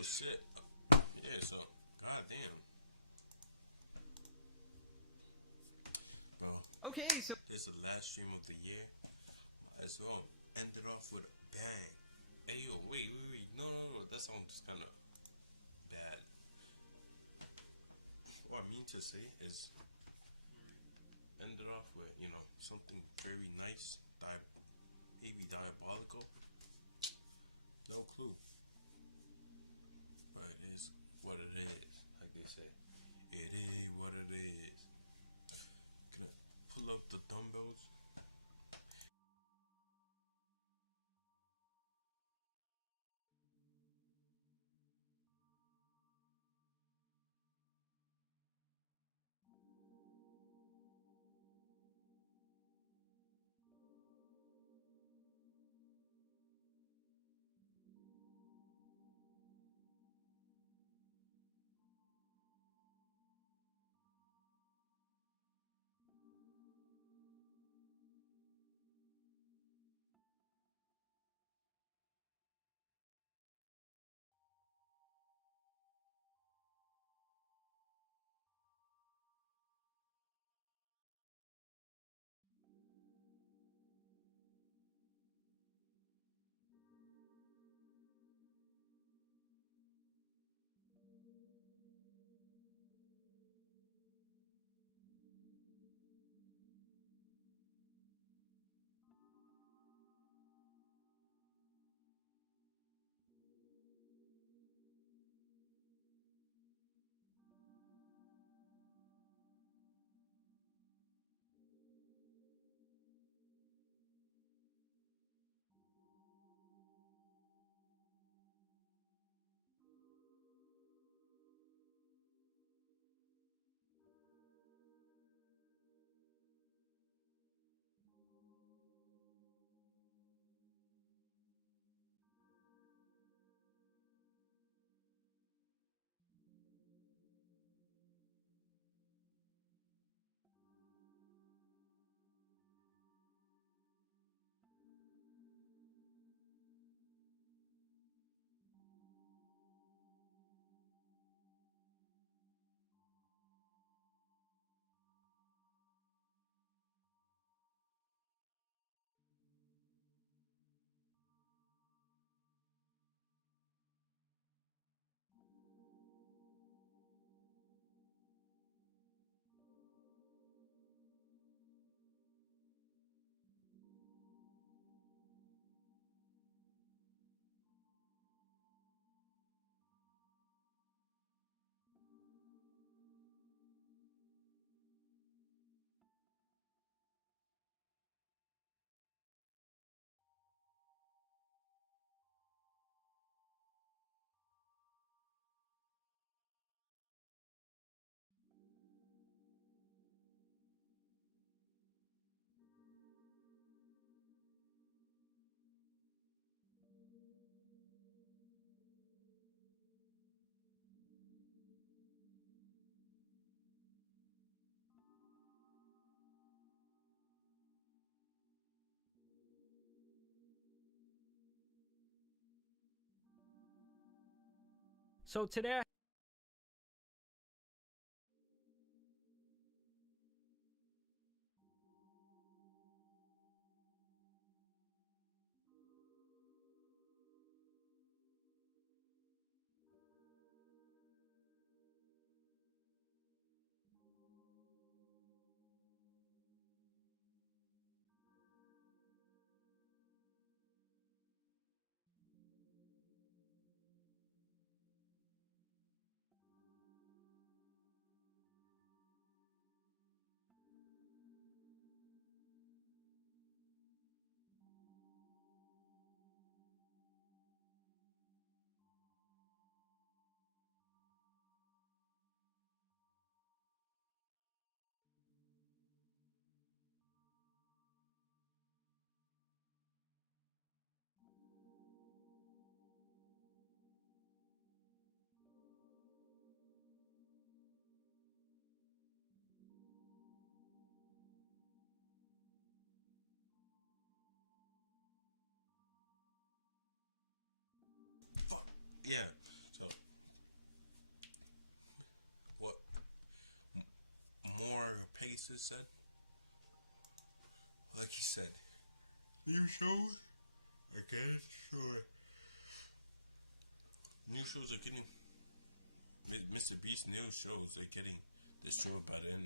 Oh shit. Yeah, so goddamn, bro. Okay, so This is the last stream of the year. As well. Ended off with a bang. Hey yo, wait. No. That sounds kind of bad. What I mean to say is ended off with something very nice, maybe diabolical. No clue, but it is what it is. Like they say, it is what it is. Can I pull up the dumbbells? today Sis said, like he said, new shows again. Sure. New shows are getting Mr. Beast new shows are getting this show about it, and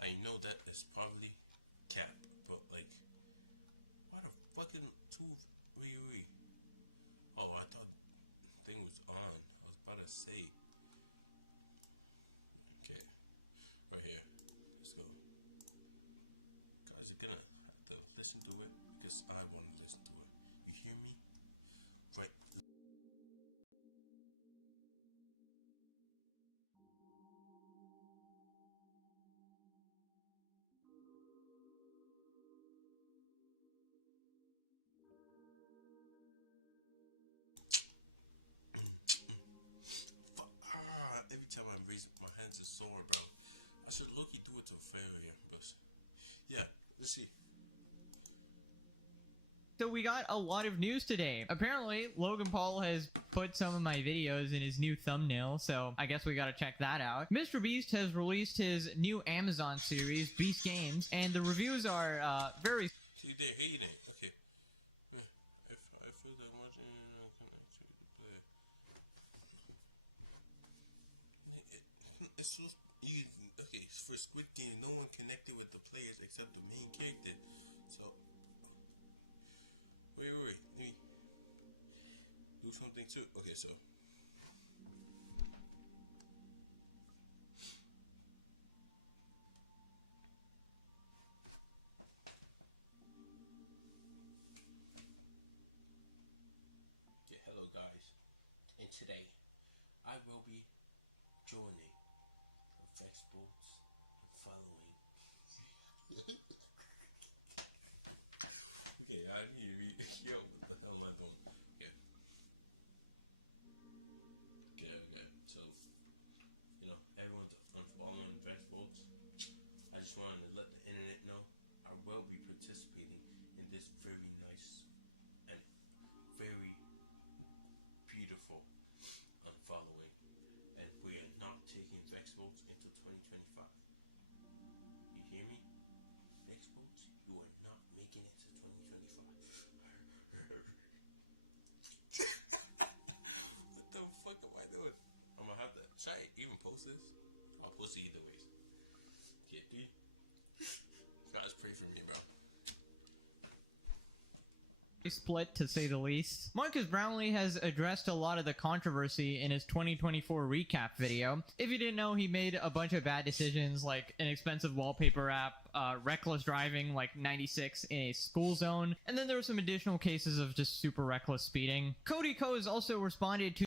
I know that is probably cap, but like, why the fucking two? Wait. Oh, I thought the thing was on. I was about to say. Okay, right here. Let's go. Guys, you're gonna have to listen to it because I want to listen to it. You hear me? Right. Every time I raise my hands are sore, bro. I should look do it to Pelloyr, but yeah, let's see. So we got a lot of news today. Apparently, Logan Paul has put some of my videos in his new thumbnail, so I guess we gotta check that out. Mr. Beast has released his new Amazon series, Beast Games, and the reviews are very... See, they hate it. Okay. If I feel like watching, I'll connect to the play. It's so easy. Okay, for Squid Game, no one connected with the players except the main character. So, wait. Let me do something too. Okay, so. Yeah, hello guys. And today, I will be joining the experts following. Okay, I need to read this. Yo, what the hell am I doing? Okay. So, everyone's unfollowing experts. I just wanted to let the internet know I will be participating in this very nice and very beautiful unfollowing. And we are not taking experts until 2025. You hear me? Experts, you are not making it to 2025. What the fuck am I doing? I'm gonna have to. Should I even post this? I'll post it either ways. Yeah, dude. Guys, pray for me, bro. split, to say the least. Marcus Brownlee has addressed a lot of the controversy in his 2024 recap video. If you didn't know, he made a bunch of bad decisions like an expensive wallpaper app, reckless driving like 96 in a school zone, and then there were some additional cases of just super reckless speeding. Cody Ko has also responded to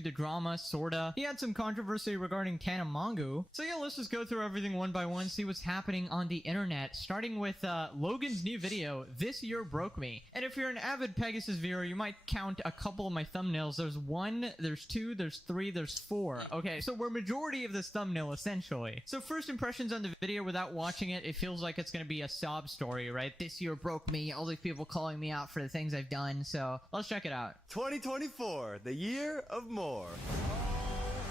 the drama, sorta. He had some controversy regarding Tanamangu. So yeah, let's just go through everything one by one, see what's happening on the internet, starting with Logan's new video, This Year Broke Me. And if you're an avid Pegasus viewer, you might count a couple of my thumbnails. There's 1, there's 2, there's 3, there's 4. Okay, so we're majority of this thumbnail, essentially. So first impressions on the video without watching it, it feels like it's gonna be a sob story, right? This year broke me, all these people calling me out for the things I've done, so let's check it out. 2024, the year of more. Oh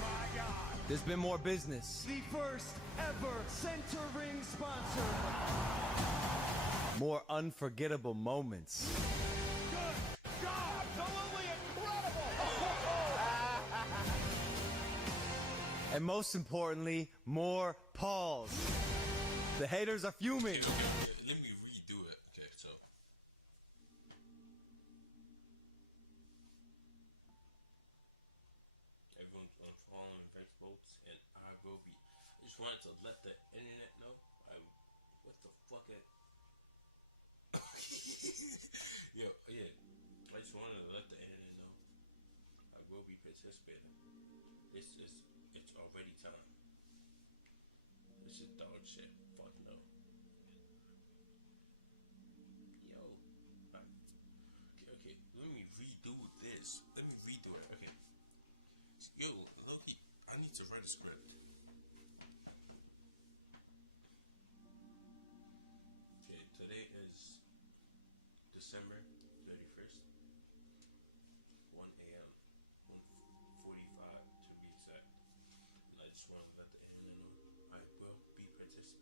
my God. There's been more business. The first ever center ring sponsor. More unforgettable moments. Good God, absolutely incredible. And most importantly, more Pauls. The haters are fuming. Okay, let me redo it. Okay, so. Everyone's unfollowing Xbox, and I will be. I just wanted to let the internet know. What the fuck? Yeah. I just wanted to let the internet know I will be participating. It's already time. This is dog shit. Fuck no. Yo. Okay. Let me redo this. Let me redo it. Okay. Yo, Loki, I need to write a script. Okay, today is December 31st, 1 a.m., 1:45 to be exact. And I just want to let the internet know I will be participating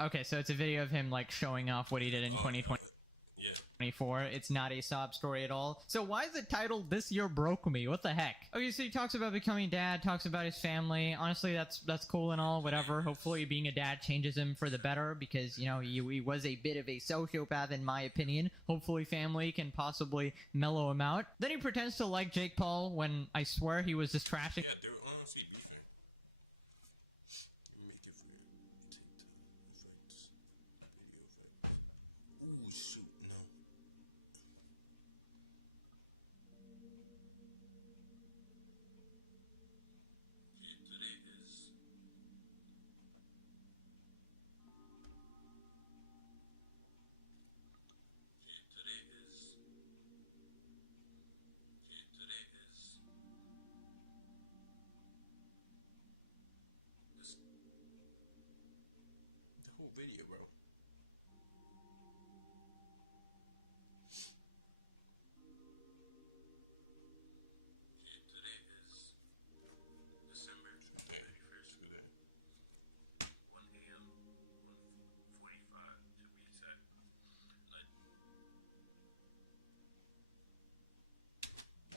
Okay, so it's a video of him like showing off what he did in 2020. Yeah. 24. It's not a sob story at all. So why is it titled "This Year Broke Me"? What the heck? Okay, so he talks about becoming dad, talks about his family. Honestly, that's cool and all, whatever. Hopefully being a dad changes him for the better because, you know, he was a bit of a sociopath in my opinion. Hopefully family can possibly mellow him out. Then he pretends to like Jake Paul when I swear he was just trashing. Yeah, they're honestly beefing. Make it for TikTok effects, video effects. Ooh, shoot, no. Yeah, today is. Yeah, today is. Yeah, today is. This, the whole video, bro. Yeah, today is December 31st for the 1 a.m. 1:45 to be exact.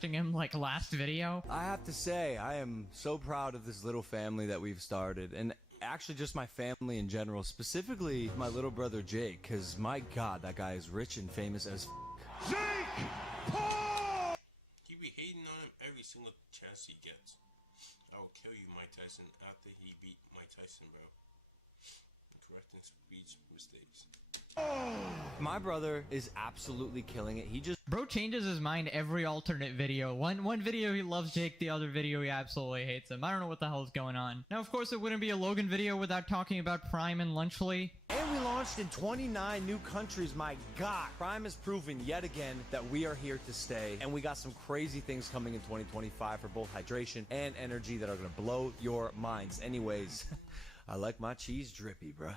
Him like last video. I have to say, I am so proud of this little family that we've started, and actually just my family in general, specifically my little brother Jake, because my God, that guy is rich and famous as Jake Paul! He be hating on him every single chance he gets. I will kill you, Mike Tyson, after he beat Mike Tyson, bro. Correcting speech mistakes. My brother is absolutely killing it. He just Bro changes his mind every alternate video. One video he loves Jake, the other video he absolutely hates him. I don't know what the hell is going on. Now, of course, it wouldn't be a Logan video without talking about Prime and Lunchly. and we launched in 29 new countries. My God, Prime has proven yet again that we are here to stay, and we got some crazy things coming in 2025 for both hydration and energy that are gonna blow your minds. Anyways, I like my cheese drippy, bruh.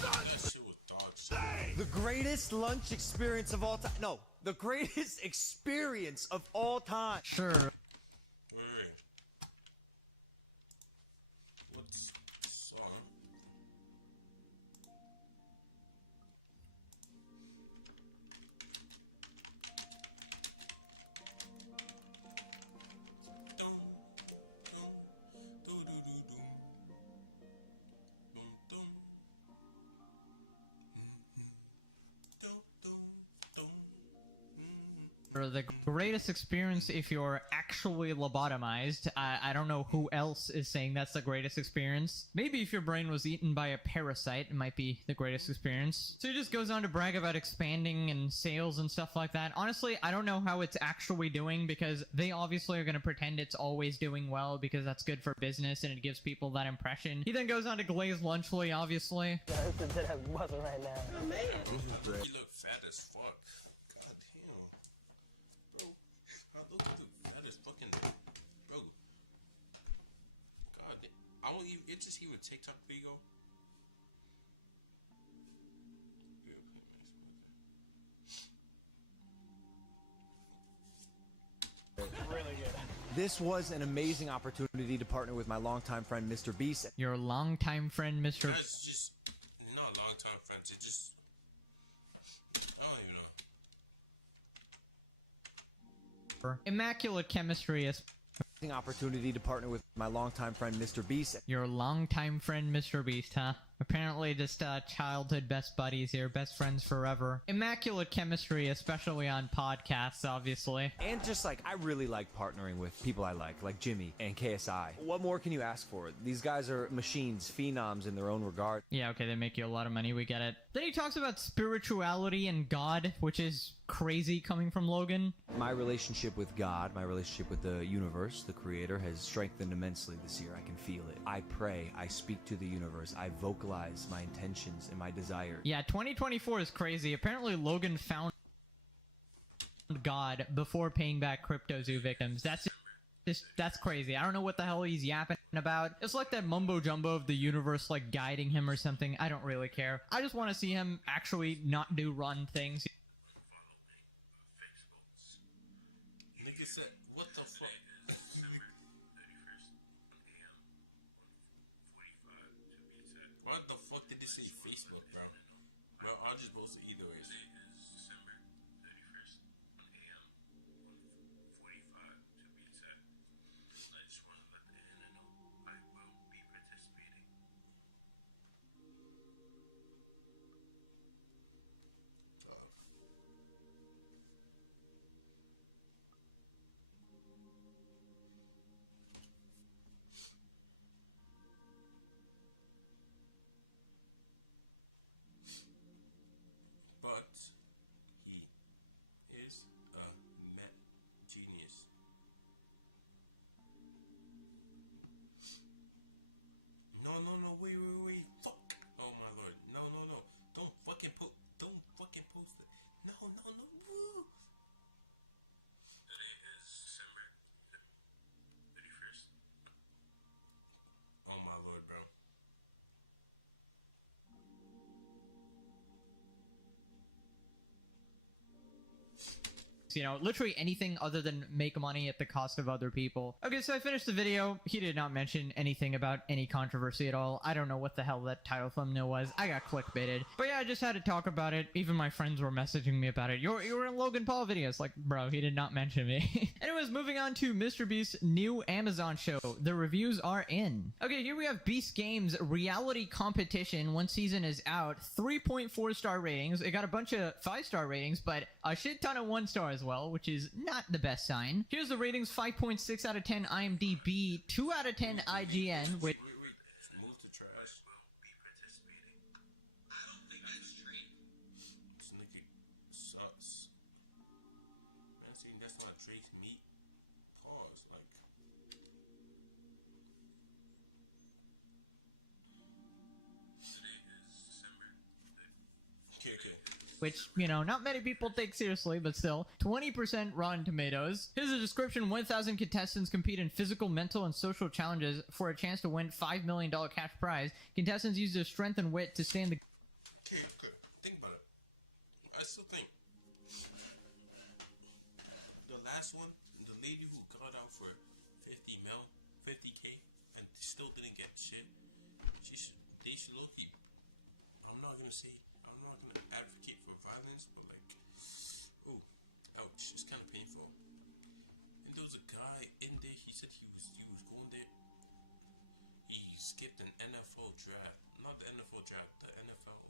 That shit was dog shit. The greatest lunch experience of all time. No, the greatest experience of all time. Sure. Wait. What's the song? Dum, dum, doo doo doo doo. Dum dum. Dum dum dum. Or the greatest experience if you're actually lobotomized. I don't know who else is saying that's the greatest experience. Maybe if your brain was eaten by a parasite, it might be the greatest experience. So he just goes on to brag about expanding and sales and stuff like that. Honestly, I don't know how it's actually doing because they obviously are going to pretend it's always doing well because that's good for business and it gives people that impression. He then goes on to glaze Lunchly, obviously. That have muscle right now. You look fat as fuck. God damn. Bro, I look fat as fucking. Bro. God damn. I don't even. It's just he would TikTok video. This was an amazing opportunity to partner with my longtime friend, Mr. Beast. Your longtime friend, Mr. That's just not long time friends. It just. I don't even know. Immaculate chemistry is Opportunity to partner with my longtime friend, Mr. Beast. your longtime friend, Mr. Beast, huh? Apparently just childhood best buddies here, best friends forever. Immaculate chemistry, especially on podcasts, obviously. And just like, I really like partnering with people I like Jimmy and KSI. What more can you ask for? These guys are machines, phenoms in their own regard. Yeah, okay, they make you a lot of money, we get it. Then he talks about spirituality and God, which is crazy coming from Logan. My relationship with God, my relationship with the universe, the creator, has strengthened immensely this year. I can feel it. I pray, I speak to the universe, I vocalize my intentions and my desires. Yeah, 2024 is crazy. Apparently Logan found God before paying back CryptoZoo victims. That's crazy. I don't know what the hell he's yapping about. It's like that mumbo jumbo of the universe like guiding him or something. I don't really care. I just want to see him actually not do run things. Nigga said, what the fuck? What the fuck did to say Facebook, bro. Bro, I'll just post it either ways. December 31st, 1 a.m. 1:45 to be exact. I just want to let the internet know I will be participating. But he is a mad genius. No, wait, fuck. Oh my lord. No. Don't fucking post it. No. Woo. Today is December 31st. Oh my lord, bro. You know, literally anything other than make money at the cost of other people. Okay, so I finished the video. He did not mention anything about any controversy at all. I don't know what the hell that title thumbnail was. I got clickbaited. But yeah, I just had to talk about it. Even my friends were messaging me about it. You were in Logan Paul videos. Like, bro, he did not mention me. Anyways, moving on to Mr. Beast's new Amazon show. The reviews are in. Okay, here we have Beast Games reality competition. One season is out. 3.4 star ratings. It got a bunch of 5-star ratings, but a shit ton of 1 stars. Well, which is not the best sign. Here's the ratings: 5.6 out of 10 IMDb, 2 out of 10 IGN, which Move to trash. Will be participating. I don't think that's straight. This nigga sucks. Man, saying that's not Drake's meat. Pause. Like. Today is December 30th. Okay. which, you know, not many people take seriously, but still. 20% Rotten Tomatoes. Here's a description: 1,000 contestants compete in physical, mental, and social challenges for a chance to win $5 million cash prize. Contestants use their strength and wit to stay in the... Okay. Think about it. I still think the last one, the lady who got out for 50K, and still didn't get shit. They should look keep. I'm not gonna advocate for violence, but like, oh, ouch, it's kind of painful. And there was a guy in there. He said he was going there. He skipped an NFL draft, not the NFL draft, the NFL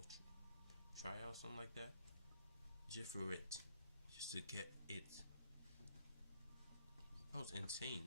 tryout, something like that, just for it, just to get it. That was insane.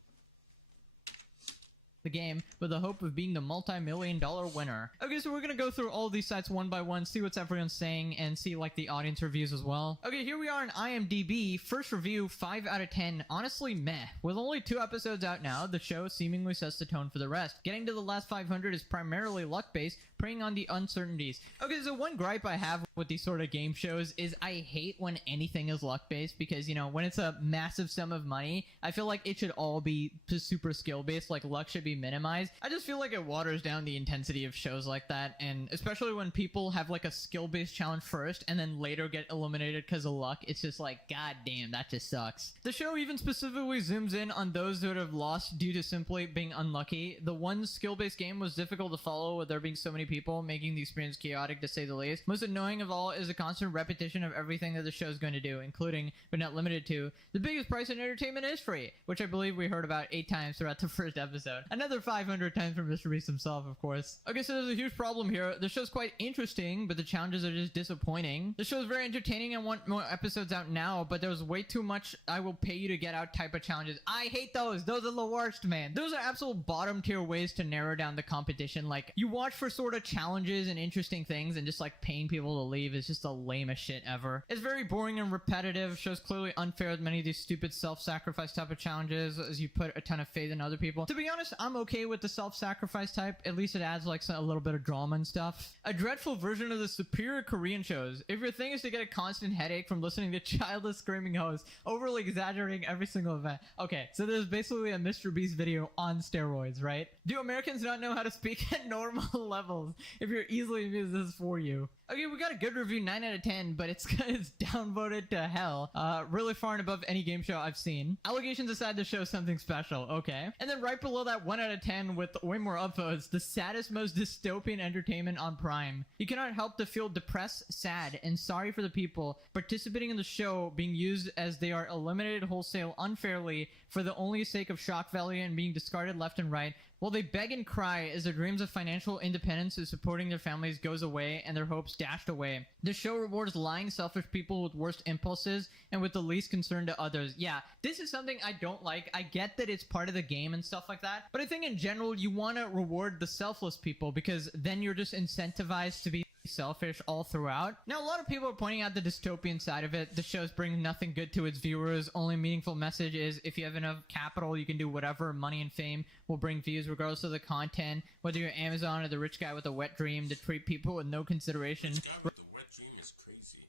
the game with the hope of being the multi-million-dollar winner. Okay, so we're gonna go through all these sites one by one, see what everyone's saying, and see like the audience reviews as well. Okay, here we are in IMDb. First review, 5 out of 10. Honestly, meh. With only 2 episodes out now, the show seemingly sets the tone for the rest. Getting to the last 500 is primarily luck-based, preying on the uncertainties. Okay, so one gripe I have with these sort of game shows is I hate when anything is luck-based, because, you know, when it's a massive sum of money, I feel like it should all be just super skill-based, like luck should be minimized. I just feel like it waters down the intensity of shows like that, and especially when people have like a skill-based challenge first and then later get eliminated because of luck, it's just like, god damn, that just sucks. The show even specifically zooms in on those who have lost due to simply being unlucky. The one skill-based game was difficult to follow with there being so many people, making the experience chaotic to say the least. Most annoying of all is the constant repetition of everything that the show is going to do, including, but not limited to, the biggest price in entertainment is free, which I believe we heard about 8 times throughout the first episode. Another 500 times from Mr. Beast himself, of course. Okay, so there's a huge problem here. The show's quite interesting, but the challenges are just disappointing. The show's very entertaining and want more episodes out now, but there's way too much I will pay you to get out type of challenges. I hate those. Those are the worst, man. Those are absolute bottom tier ways to narrow down the competition. Like, you watch for sort of challenges and interesting things, and just like paying people to leave is just the lamest shit ever. It's very boring and repetitive. Shows clearly unfair with many of these stupid self-sacrifice type of challenges as you put a ton of faith in other people. To be honest, I'm okay with the self-sacrifice type. At least it adds like a little bit of drama and stuff. A dreadful version of the superior Korean shows. If your thing is to get a constant headache from listening to childless screaming hosts, overly exaggerating every single event. Okay, so there's basically a Mr. Beast video on steroids, right? Do Americans not know how to speak at normal levels? If you're easily amused, this is for you. Okay, we got a good review, 9 out of 10, but it's downvoted to hell. Really far and above any game show I've seen. Allegations aside, the show's something special, okay. And then right below that, 1 out of 10 with way more upvotes, the saddest, most dystopian entertainment on Prime. You cannot help to feel depressed, sad, and sorry for the people participating in the show being used as they are eliminated wholesale unfairly for the only sake of shock value and being discarded left and right, while they beg and cry as their dreams of financial independence and supporting their families goes away and their hopes dashed away. The show rewards lying, selfish people with worst impulses and with the least concern to others. Yeah, this is something I don't like. I get that it's part of the game and stuff like that, but I think in general you want to reward the selfless people because then you're just incentivized to be selfish all throughout. Now, a lot of people are pointing out the dystopian side of it. The show's bringing nothing good to its viewers. Only meaningful message is if you have enough capital, you can do whatever. Money and fame will bring views regardless of the content. Whether you're Amazon or the rich guy with a wet dream to treat people with no consideration. This guy with the wet dream is crazy.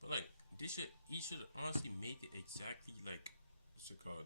But like, he should honestly make it exactly like, what's it called?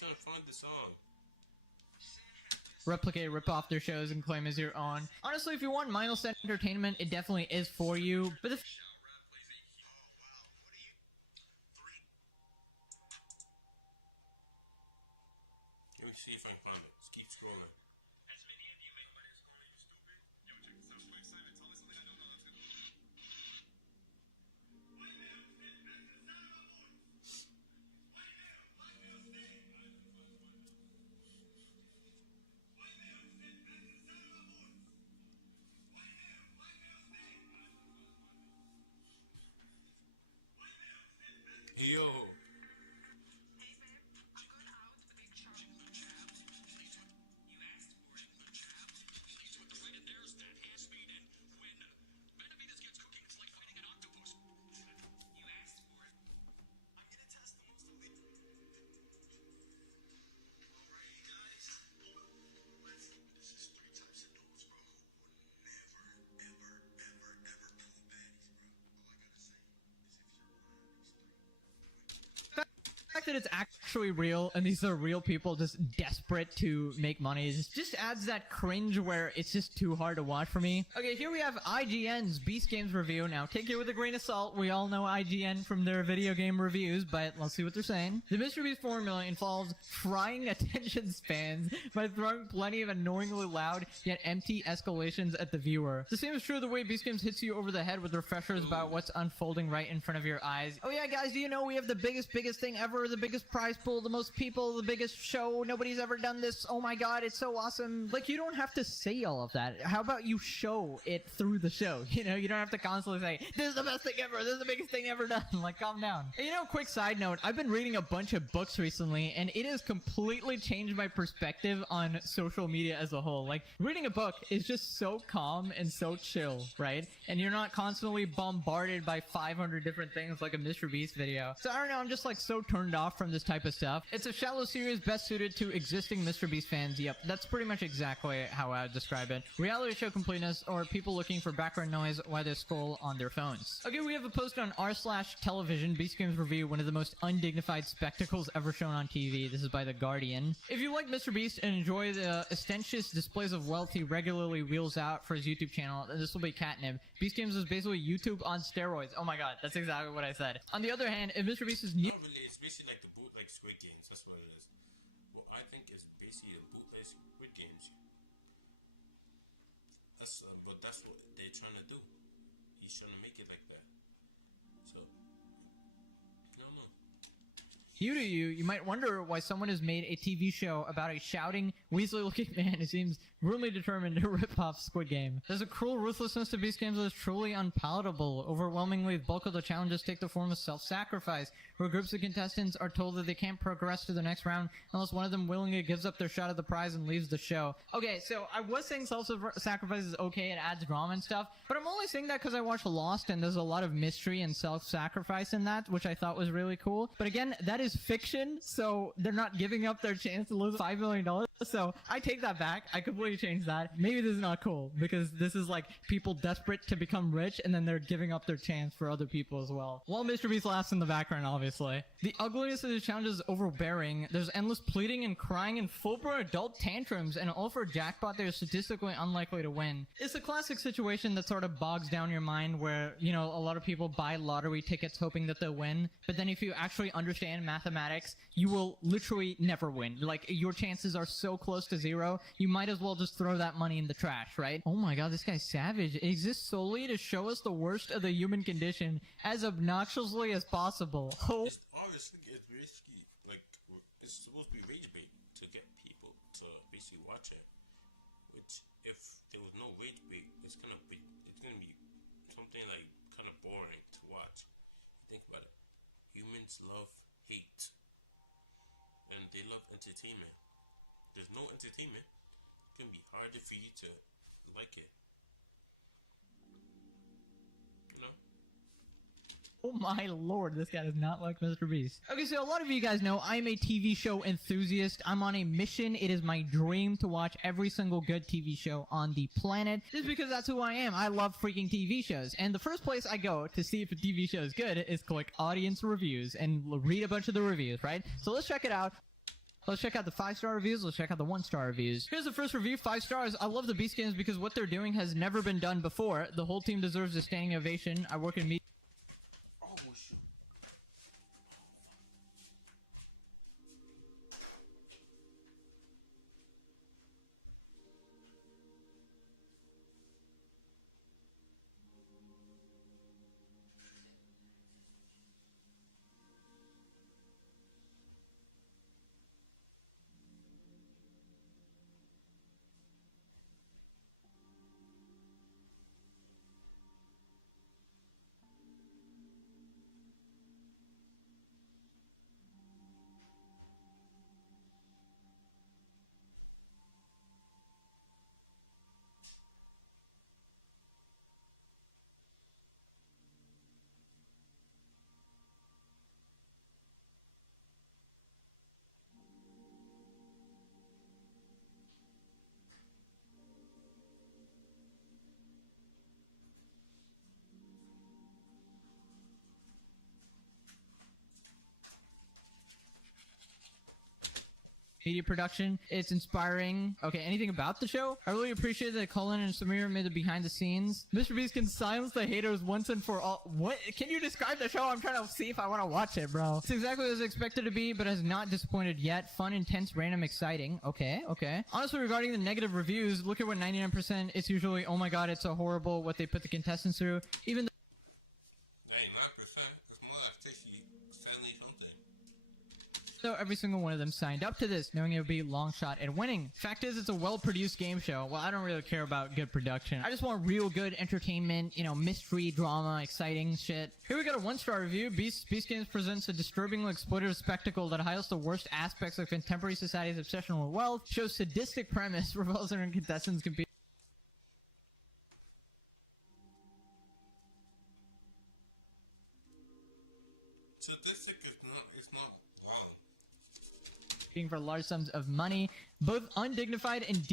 I'm trying to find the song. Replicate, rip off their shows and claim as your own. Honestly, if you want mindless entertainment, it definitely is for you. But the Let me see if I can find it. Just keep scrolling. Yo. fact that it's actually real and these are real people just desperate to make money just adds that cringe where it's just too hard to watch for me. Okay, here we have IGN's Beast Games review. Now, take it with a grain of salt. We all know IGN from their video game reviews, but let's see what they're saying. The Mr. Beast formula involves frying attention spans by throwing plenty of annoyingly loud yet empty escalations at the viewer. The same is true of the way Beast Games hits you over the head with refreshers about what's unfolding right in front of your eyes. Oh yeah, guys, do you know we have the biggest thing ever, the biggest prize pool, the most people, the biggest show, nobody's ever done this, oh my god, it's so awesome. Like, you don't have to say all of that. How about you show it through the show? You know, you don't have to constantly say, this is the best thing ever, this is the biggest thing ever done. Like, calm down. And you know, quick side note, I've been reading a bunch of books recently, and it has completely changed my perspective on social media as a whole. Like, reading a book is just so calm and so chill, right? And you're not constantly bombarded by 500 different things like a Mr. Beast video. So I don't know, I'm just like so turned off from this type of of stuff. It's a shallow series best suited to existing Mr. Beast fans. Yep, that's pretty much exactly how I would describe it. Reality show completeness, or people looking for background noise while they scroll on their phones. Okay, we have a post on r/television, Beast Games Review, one of the most undignified spectacles ever shown on TV. This is by The Guardian. If you like Mr. Beast and enjoy the ostentatious displays of wealth he regularly wheels out for his YouTube channel, then this will be catnip. Beast Games is basically YouTube on steroids. Oh my god, that's exactly what I said. On the other hand, if Mr. Beast is new... Not really, it's basically like the bootleg Squid Games, that's what it is. What I think is basically the bootleg Squid Games. But that's what they're trying to do. He's trying to make it like that. So, I don't know. New to you, you might wonder why someone has made a TV show about a shouting, weaselly-looking man who seems grimly determined to rip off Squid Game. There's a cruel ruthlessness to Beast Games that is truly unpalatable. Overwhelmingly, the bulk of the challenges take the form of self-sacrifice, where groups of contestants are told that they can't progress to the next round unless one of them willingly gives up their shot at the prize and leaves the show. Okay, so I was saying self-sacrifice is okay, it adds drama and stuff, but I'm only saying that because I watched Lost and there's a lot of mystery and self-sacrifice in that, which I thought was really cool. But again, that is fiction, so they're not giving up their chance to lose $5 million. So I take that back. I completely changed that. Maybe this is not cool because this is like people desperate to become rich and then they're giving up their chance for other people as well. While Mr. Beast laughs in the background, obviously. The ugliness of the challenge is overbearing. There's endless pleading and crying and full-blown adult tantrums, and all for a jackpot that is statistically unlikely to win. It's a classic situation that sort of bogs down your mind where, you know, a lot of people buy lottery tickets hoping that they'll win, but then if you actually understand mathematics, you will literally never win. Like, your chances are so close to zero, you might as well just throw that money in the trash, right? Oh my god, this guy's savage. It exists solely to show us the worst of the human condition as obnoxiously as possible. Oh. It's obviously it's basically like it's supposed to be rage bait to get people to basically watch it. Which, if there was no rage bait, it's gonna be something like kind of boring to watch. Think about it. Humans love hate, and they love entertainment. There's no entertainment, it's gonna be harder for you to like it. You know? Oh my lord, this guy does not like Mr. Beast. Okay, so a lot of you guys know I'm a TV show enthusiast. I'm on a mission. It is my dream to watch every single good TV show on the planet, just because that's who I am. I love freaking TV shows. And the first place I go to see if a TV show is good is click audience reviews and read a bunch of the reviews, right? So let's check it out. Let's check out the 5-star reviews. Let's check out the 1-star reviews. Here's the first review, 5 stars. I love the Beast Games because what they're doing has never been done before. The whole team deserves a standing ovation. I work in media. Oh shoot. Media production. It's inspiring. Okay, anything about the show? I really appreciate that Cullen and Samir made the behind the scenes. Mr. Beast can silence the haters once and for all. What? Can you describe the show? I'm trying to see if I want to watch it, bro. It's exactly as expected to be, but has not disappointed yet. Fun, intense, random, exciting. Okay, okay. Honestly, regarding the negative reviews, look at what 99%. It's usually, oh my god, it's so horrible what they put the contestants through. Even though 99%. It's more like 60, 70 something. So every single one of them signed up to this, knowing it would be long shot at winning. Fact is, it's a well-produced game show. Well, I don't really care about good production. I just want real good entertainment, you know, mystery, drama, exciting shit. Here we got a 1-star review. Beast Games presents a disturbingly exploitative spectacle that highlights the worst aspects of contemporary society's obsession with wealth, shows sadistic premise, revolves around contestants compete. Sadistic is not wrong. for large sums of money, both undignified and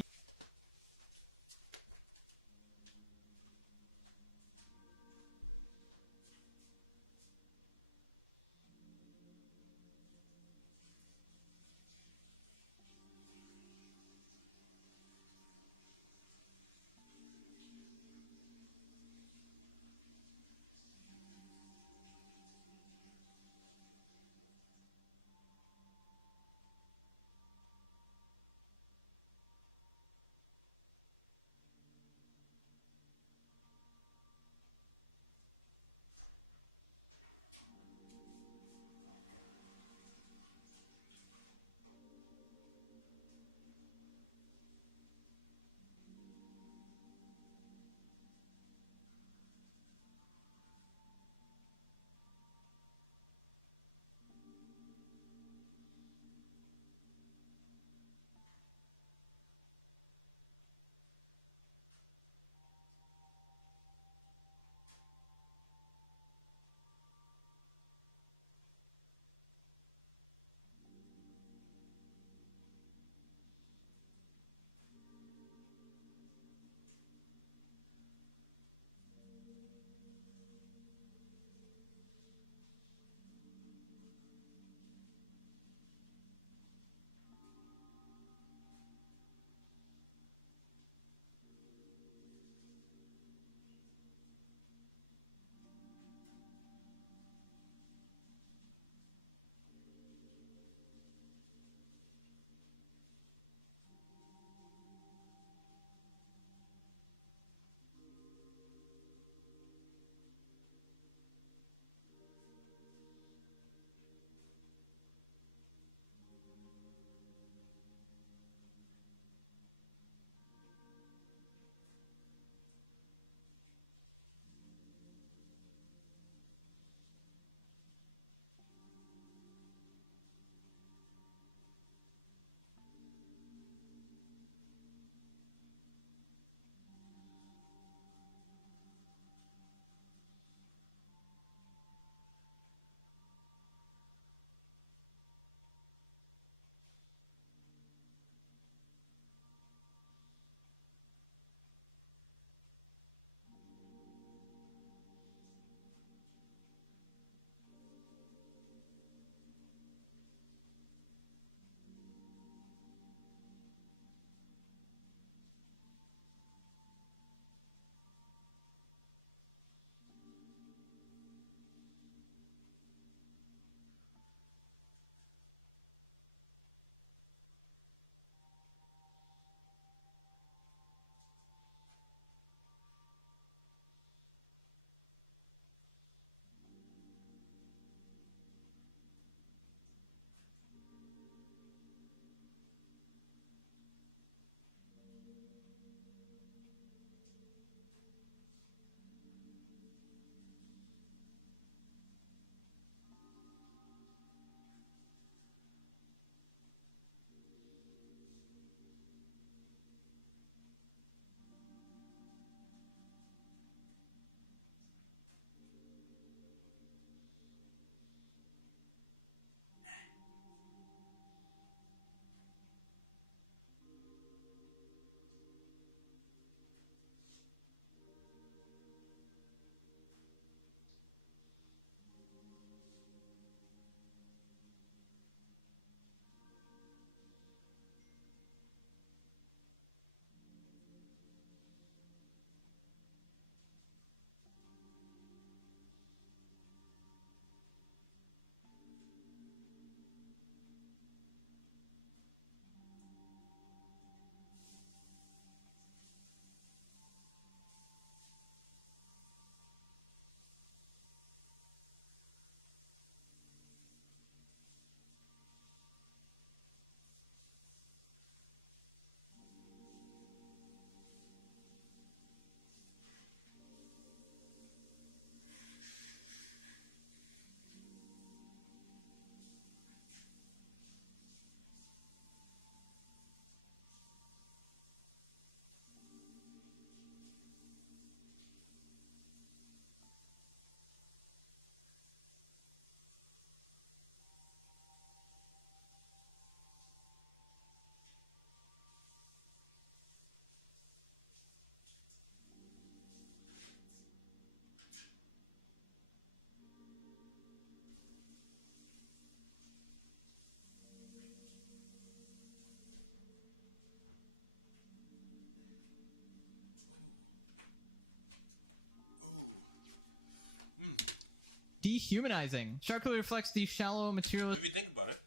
dehumanizing. Sharkly reflects the shallow materialist. If you think about it,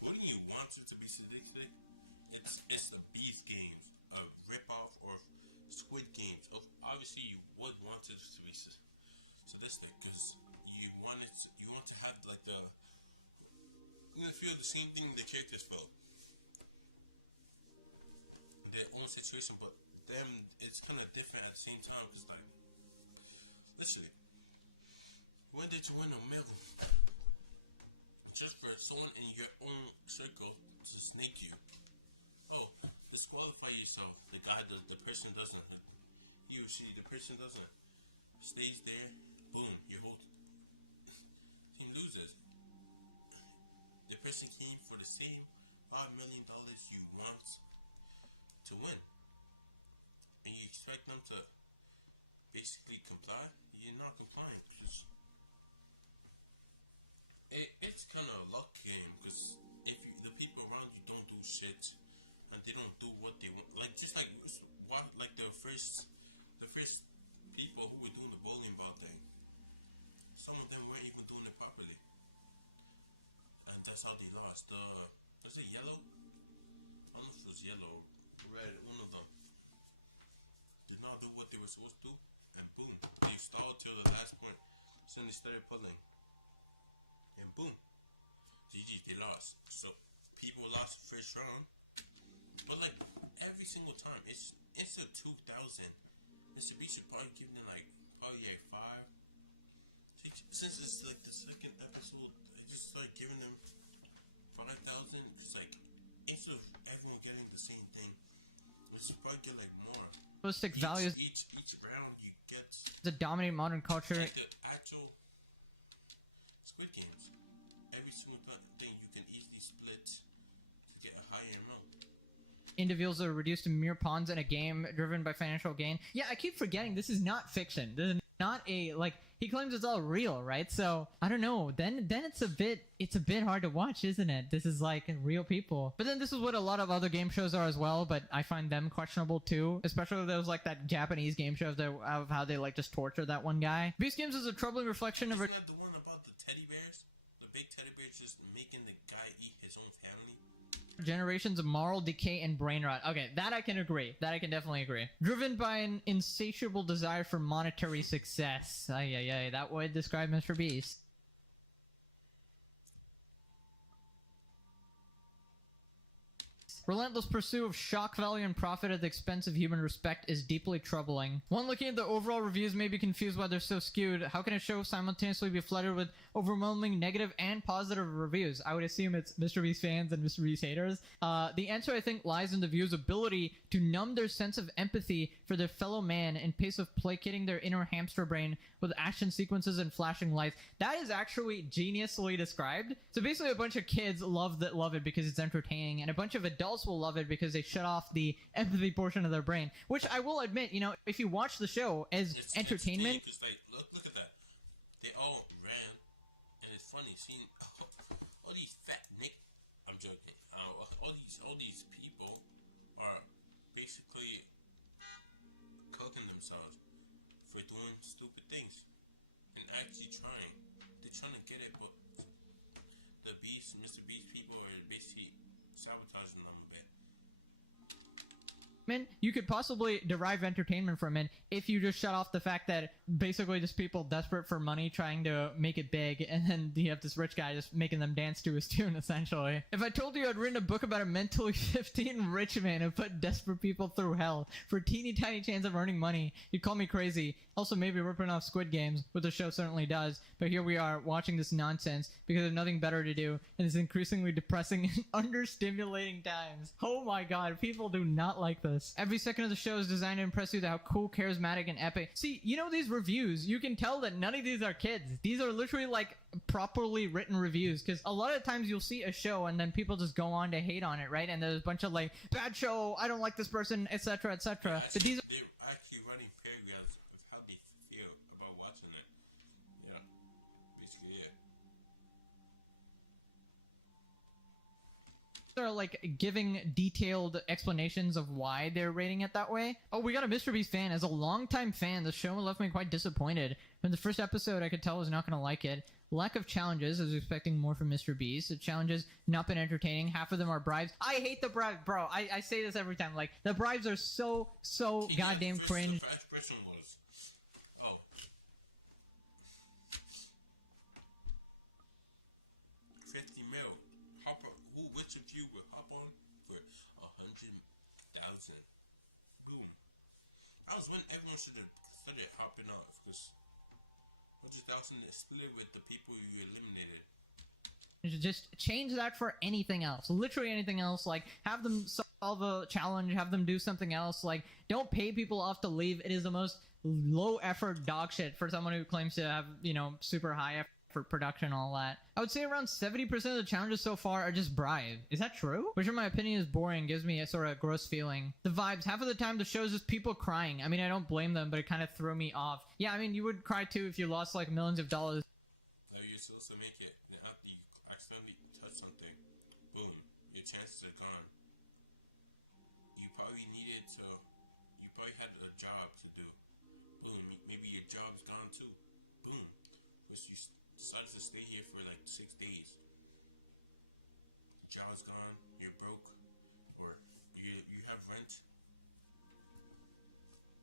what do you want it to be today? It's the Beast Games, a ripoff of Squid Games. Obviously, you would want it to be sadistic because you want to have like you feel the same thing the characters felt in their own situation, but them it's kind of different at the same time. It's like, literally, when did you win a medal? Just for someone in your own circle to snake you. Oh, disqualify yourself. The person doesn't. You see, the person doesn't. Stays there. Boom. Your whole team loses. The person came for the same $5 million you want to win, and you expect them to basically comply. You're not complying. It's kind of a luck game because if the people around you don't do shit and they don't do what they want, like just like the first people who were doing the bowling ball thing, some of them weren't even doing it properly, and that's how they lost. Was it yellow? I don't know if it was yellow or red. One of them did not do what they were supposed to do, and boom, they stalled till the last point. So then they started pulling. And boom, GG, they lost. So people lost the first round, but like every single time, it's a 2,000. Mr. B should probably give them like, oh yeah, 5. Since it's like the second episode, I just started giving them 5,000. It's like instead of everyone getting the same thing, we should probably get like more. Realistic values. Each round you get To dominate modern culture. like the actual Squid Games. Every single thing you can easily split to get a higher amount. Individuals are reduced to mere pawns in a game driven by financial gain. Yeah, I keep forgetting this is not fiction. This is not a, like, he claims it's all real, right? So I don't know. Then it's a bit hard to watch, isn't it? This is like real people. But then this is what a lot of other game shows are as well, but I find them questionable too. Especially those like that Japanese game shows that of how they like just torture that one guy. Beast Games is a troubling reflection of Isn't that the one about the teddy bears? The big teddy bears just making the guy eat his own family? generations of moral decay and brain rot. Okay, that I can agree. That I can definitely agree. Driven by an insatiable desire for monetary success. Ay, that would describe Mr. Beast. Relentless pursuit of shock value and profit at the expense of human respect is deeply troubling. One looking at the overall reviews may be confused why they're so skewed. How can a show simultaneously be flooded with overwhelming negative and positive reviews? I would assume it's Mr. Beast fans and Mr. Beast haters. The answer, I think, lies in the view's ability to numb their sense of empathy for their fellow man in pace of placating their inner hamster brain with action sequences and flashing lights. That is actually geniusly described. So basically a bunch of kids love it because it's entertaining, and a bunch of adults will love it because they shut off the empathy portion of their brain, which I will admit, you know, if you watch the show as entertainment, it's like, look at that, they all ran, and it's funny seeing all these fat Nick, I'm joking, all these people are basically cooking themselves for doing stupid things and actually trying. They're trying to get it, but the Mr. Beast people are basically sabotaging them a bit. you could possibly derive entertainment from it if you just shut off the fact that basically just people desperate for money trying to make it big, and then you have this rich guy just making them dance to his tune, essentially. If I told you I'd written a book about a mentally 15 rich man who put desperate people through hell for a teeny tiny chance of earning money, you'd call me crazy. Also, maybe ripping off Squid Games, which the show certainly does, but here we are watching this nonsense because there's nothing better to do in this increasingly depressing and understimulating times. Oh my god, people do not like this. Every second of the show is designed to impress you with how cool, charismatic, and epic. See, you know these reviews, you can tell that none of these are kids. These are literally like properly written reviews, because a lot of times you'll see a show and then people just go on to hate on it, right? And there's a bunch of like, bad show, I don't like this person, etc., etc. But these are they're actually running paragraphs of how they feel about watching it. Yeah, basically, yeah. are like giving detailed explanations of why they're rating it that way. Oh, we got a Mr. Beast fan. As a longtime fan, the show left me quite disappointed. From the first episode, I could tell I was not going to like it. Lack of challenges. I was expecting more from Mr. Beast. The challenges not been entertaining. Half of them are bribes. I hate the bribes, bro. I say this every time. Like, the bribes are so goddamn cringe. The first question was, oh, 50 mil. Hop on. Which of you would hop on for 100,000? Boom. That was when everyone should have started hopping off, because 100,000 is split with the people you eliminated. Just change that for anything else. Literally anything else. Like, have them solve a challenge, have them do something else. Like, don't pay people off to leave. It is the most low effort dog shit for someone who claims to have, you know, super high effort production and all that. I would say around 70% of the challenges so far are just bribe. Is that true? Which in my opinion is boring, gives me a sort of gross feeling. The vibes, half of the time the show is just people crying. I mean, I don't blame them, but it kind of threw me off. Yeah, I mean, you would cry too if you lost like millions of dollars. So you're supposed to make it. You accidentally touch something. Boom. Your chances are gone. You probably had a job to do. Boom. Maybe your job's gone too. Boom. Because you decided to stay here for like 6 days. Job's gone. You're broke. Or you have rent.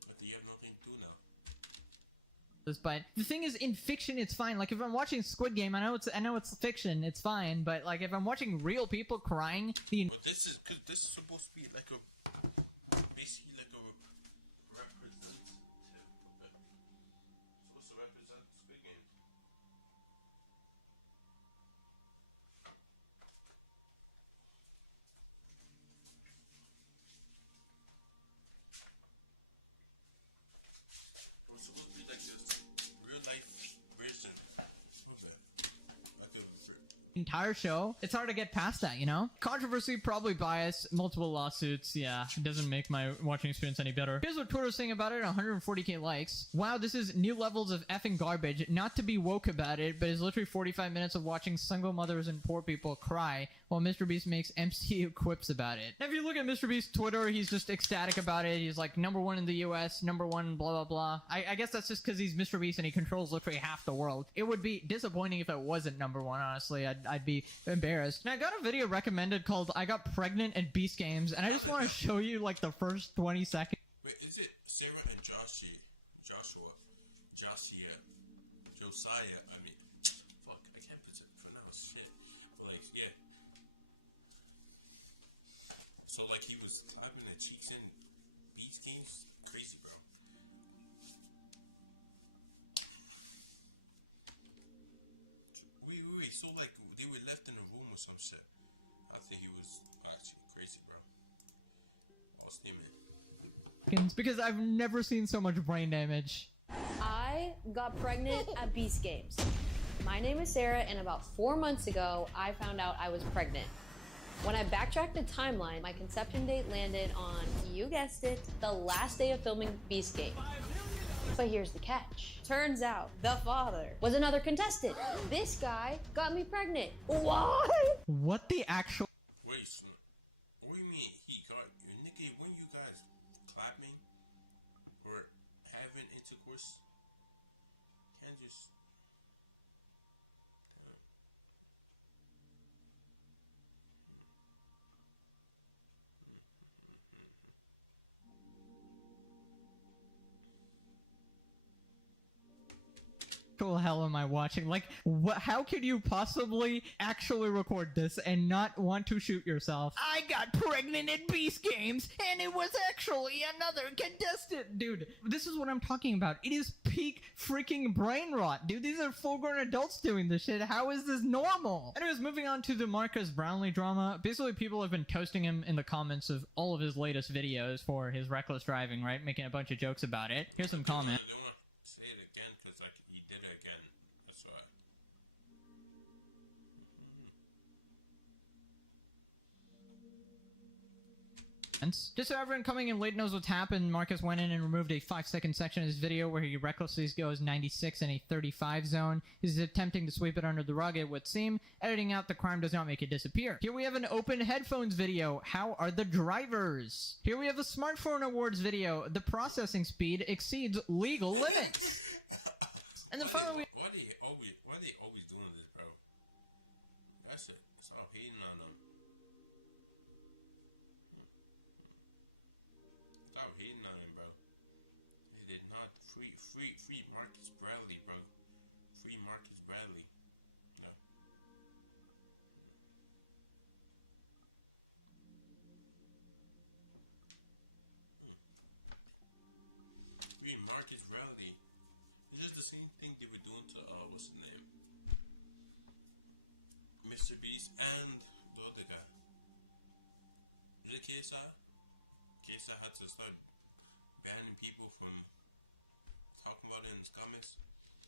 But you have nothing to do now. But the thing is, in fiction, it's fine. Like, if I'm watching Squid Game, I know it's fiction, it's fine. But like, if I'm watching real people crying, But this is supposed to be like basically like a representative. Supposed to represent Squid Game. It's supposed to be like this real life version of it. Like a entire show, it's hard to get past that, you know? Controversy, probably bias, multiple lawsuits. Yeah, it doesn't make my watching experience any better. Here's what Twitter's saying about it: 140k likes. Wow, this is new levels of effing garbage. Not to be woke about it, but it's literally 45 minutes of watching single mothers and poor people cry while Mr. Beast makes MCU quips about it. Now, if you look at Mr. Beast's Twitter, he's just ecstatic about it. He's like, #1 in the US, #1 blah blah blah. I guess that's just because he's Mr. Beast and he controls literally half the world. It would be disappointing if it wasn't #1, honestly. I'd be embarrassed. Now, I got a video recommended called I Got Pregnant at Beast Games, and I just want to show you like the first 20 seconds. Wait, is it Sarah and Josiah? Josiah, I mean, fuck, I can't pronounce shit. But like, yeah. So like, he was clapping the cheeks in Beast Games? Crazy, bro. Wait, so like, they were left in a room or some shit. I think he was actually crazy, bro. I'll steam it. Because I've never seen so much brain damage. I got pregnant at Beast Games. My name is Sarah, and about 4 months ago, I found out I was pregnant. When I backtracked the timeline, my conception date landed on, you guessed it, the last day of filming Beast Games. But here's the catch. Turns out, the father was another contestant. This guy got me pregnant. What? What the actual... Wait, so what do you mean he got you? Nikki, when you guys clapping or having intercourse, can't just... hell am I watching? Like, what? How could you possibly actually record this and not want to shoot yourself? I got pregnant at Beast Games, and it was actually another contestant. Dude, this is what I'm talking about. It is peak freaking brain rot. Dude, these are full-grown adults doing this shit. How is this normal? Anyways, moving on to the Marcus Brownlee drama. Basically, people have been toasting him in the comments of all of his latest videos for his reckless driving, right? Making a bunch of jokes about it. Here's some comments. I don't want to say it again because like he did it again. That's why. Just so everyone coming in late knows what's happened, Marcus went in and removed a 5-second section of his video where he recklessly goes 96 in a 35 zone. He's attempting to sweep it under the rug, it would seem. Editing out the crime does not make it disappear. Here we have an open headphones video. How are the drivers? Here we have a smartphone awards video. The processing speed exceeds legal limits. And then finally Why they always doing this, bro? That's it. Stop hating on them. Stop hating on him, bro. They did not free Marcus Bradley, bro. Free Marcus Bradley. No. Free Marcus Bradley. It's just the same thing they were doing to what's his name? Mr. Beast and the other guy. Is it KSI? KSI had to start banning people from talking about it in his comments,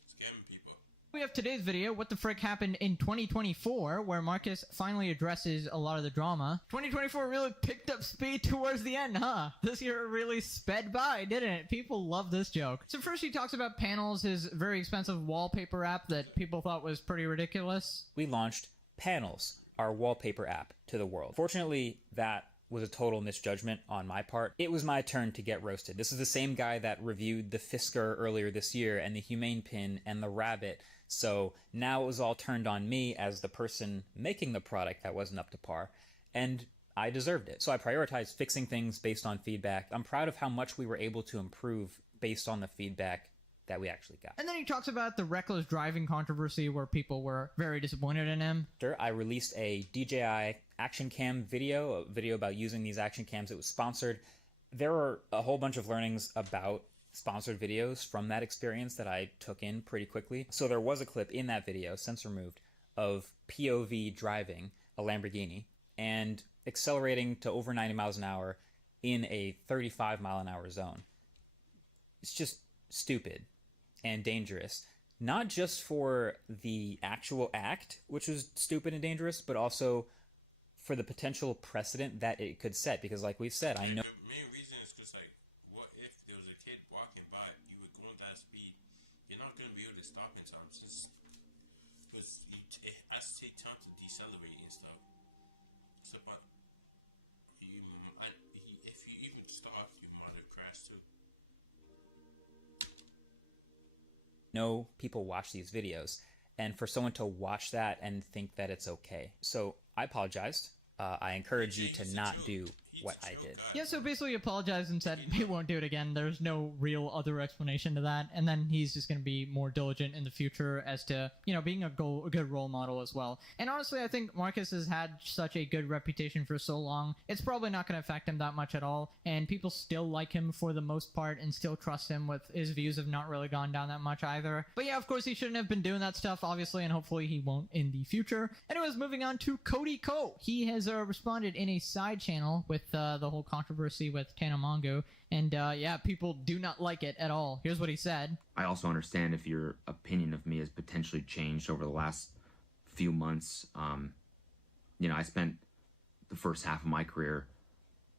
scamming people. we have today's video, What the Frick Happened in 2024, where Marcus finally addresses a lot of the drama. 2024 really picked up speed towards the end, huh? This year really sped by, didn't it? People love this joke. So first he talks about Panels, his very expensive wallpaper app that people thought was pretty ridiculous. We launched Panels, our wallpaper app, to the world. Fortunately, that was a total misjudgment on my part. It was my turn to get roasted. This is the same guy that reviewed the Fisker earlier this year and the Humane Pin and the Rabbit. So now it was all turned on me as the person making the product that wasn't up to par, and I deserved it. So I prioritized fixing things based on feedback. I'm proud of how much we were able to improve based on the feedback that we actually got. And then he talks about the reckless driving controversy where people were very disappointed in him. I released a DJI action cam video, a video about using these action cams. It was sponsored. There were a whole bunch of learnings about sponsored videos from that experience that I took in pretty quickly. So there was a clip in that video, since removed, of POV driving a Lamborghini and accelerating to over 90 miles an hour in a 35 mile an hour zone. It's just stupid and dangerous, not just for the actual act, which was stupid and dangerous, but also for the potential precedent that it could set. Because like we've said, I know... The main reason is because, like, what if there was a kid walking by, you were going that speed, you're not going to be able to stop in time, because it has to take time to decelerate and stuff. So, but if you even stop, you might have crashed too. know people watch these videos, and for someone to watch that and think that it's okay. So I apologized. I encourage you to not do what I did. Yeah, so basically he apologized and said he won't do it again. There's no real other explanation to that. And then he's just going to be more diligent in the future as to, you know, being a good role model as well. And honestly, I think Marcus has had such a good reputation for so long, it's probably not going to affect him that much at all. And people still like him for the most part and still trust him. With his views have not really gone down that much either. But yeah, of course he shouldn't have been doing that stuff, obviously, and hopefully he won't in the future. Anyways, moving on to Cody Ko. He has responded in a side channel with the whole controversy with Tanamongo, and yeah, people do not like it at all. Here's what he said. I also understand if your opinion of me has potentially changed over the last few months. You know, I spent the first half of my career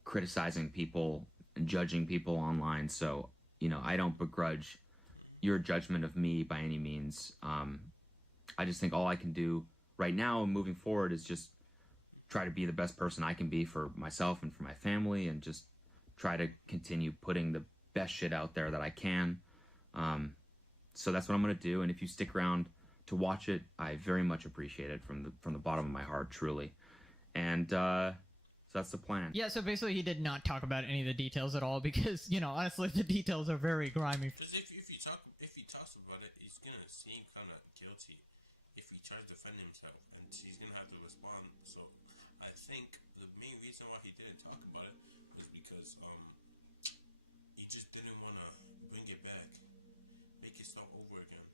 criticizing people and judging people online, so, you know, I don't begrudge your judgment of me by any means. I just think all I can do right now and moving forward is just try to be the best person I can be for myself and for my family, and just try to continue putting the best shit out there that I can. So that's what I'm going to do. And if you stick around to watch it, I very much appreciate it from the bottom of my heart, truly. And so that's the plan. Yeah, so basically he did not talk about any of the details at all because, you know, honestly, the details are very grimy. Because if he talks about it, he's going to seem kind of guilty if he tries to defend himself, and he's going to have to respond. So I think the main reason why he didn't talk about it was because he just didn't want to bring it back, make it start over again.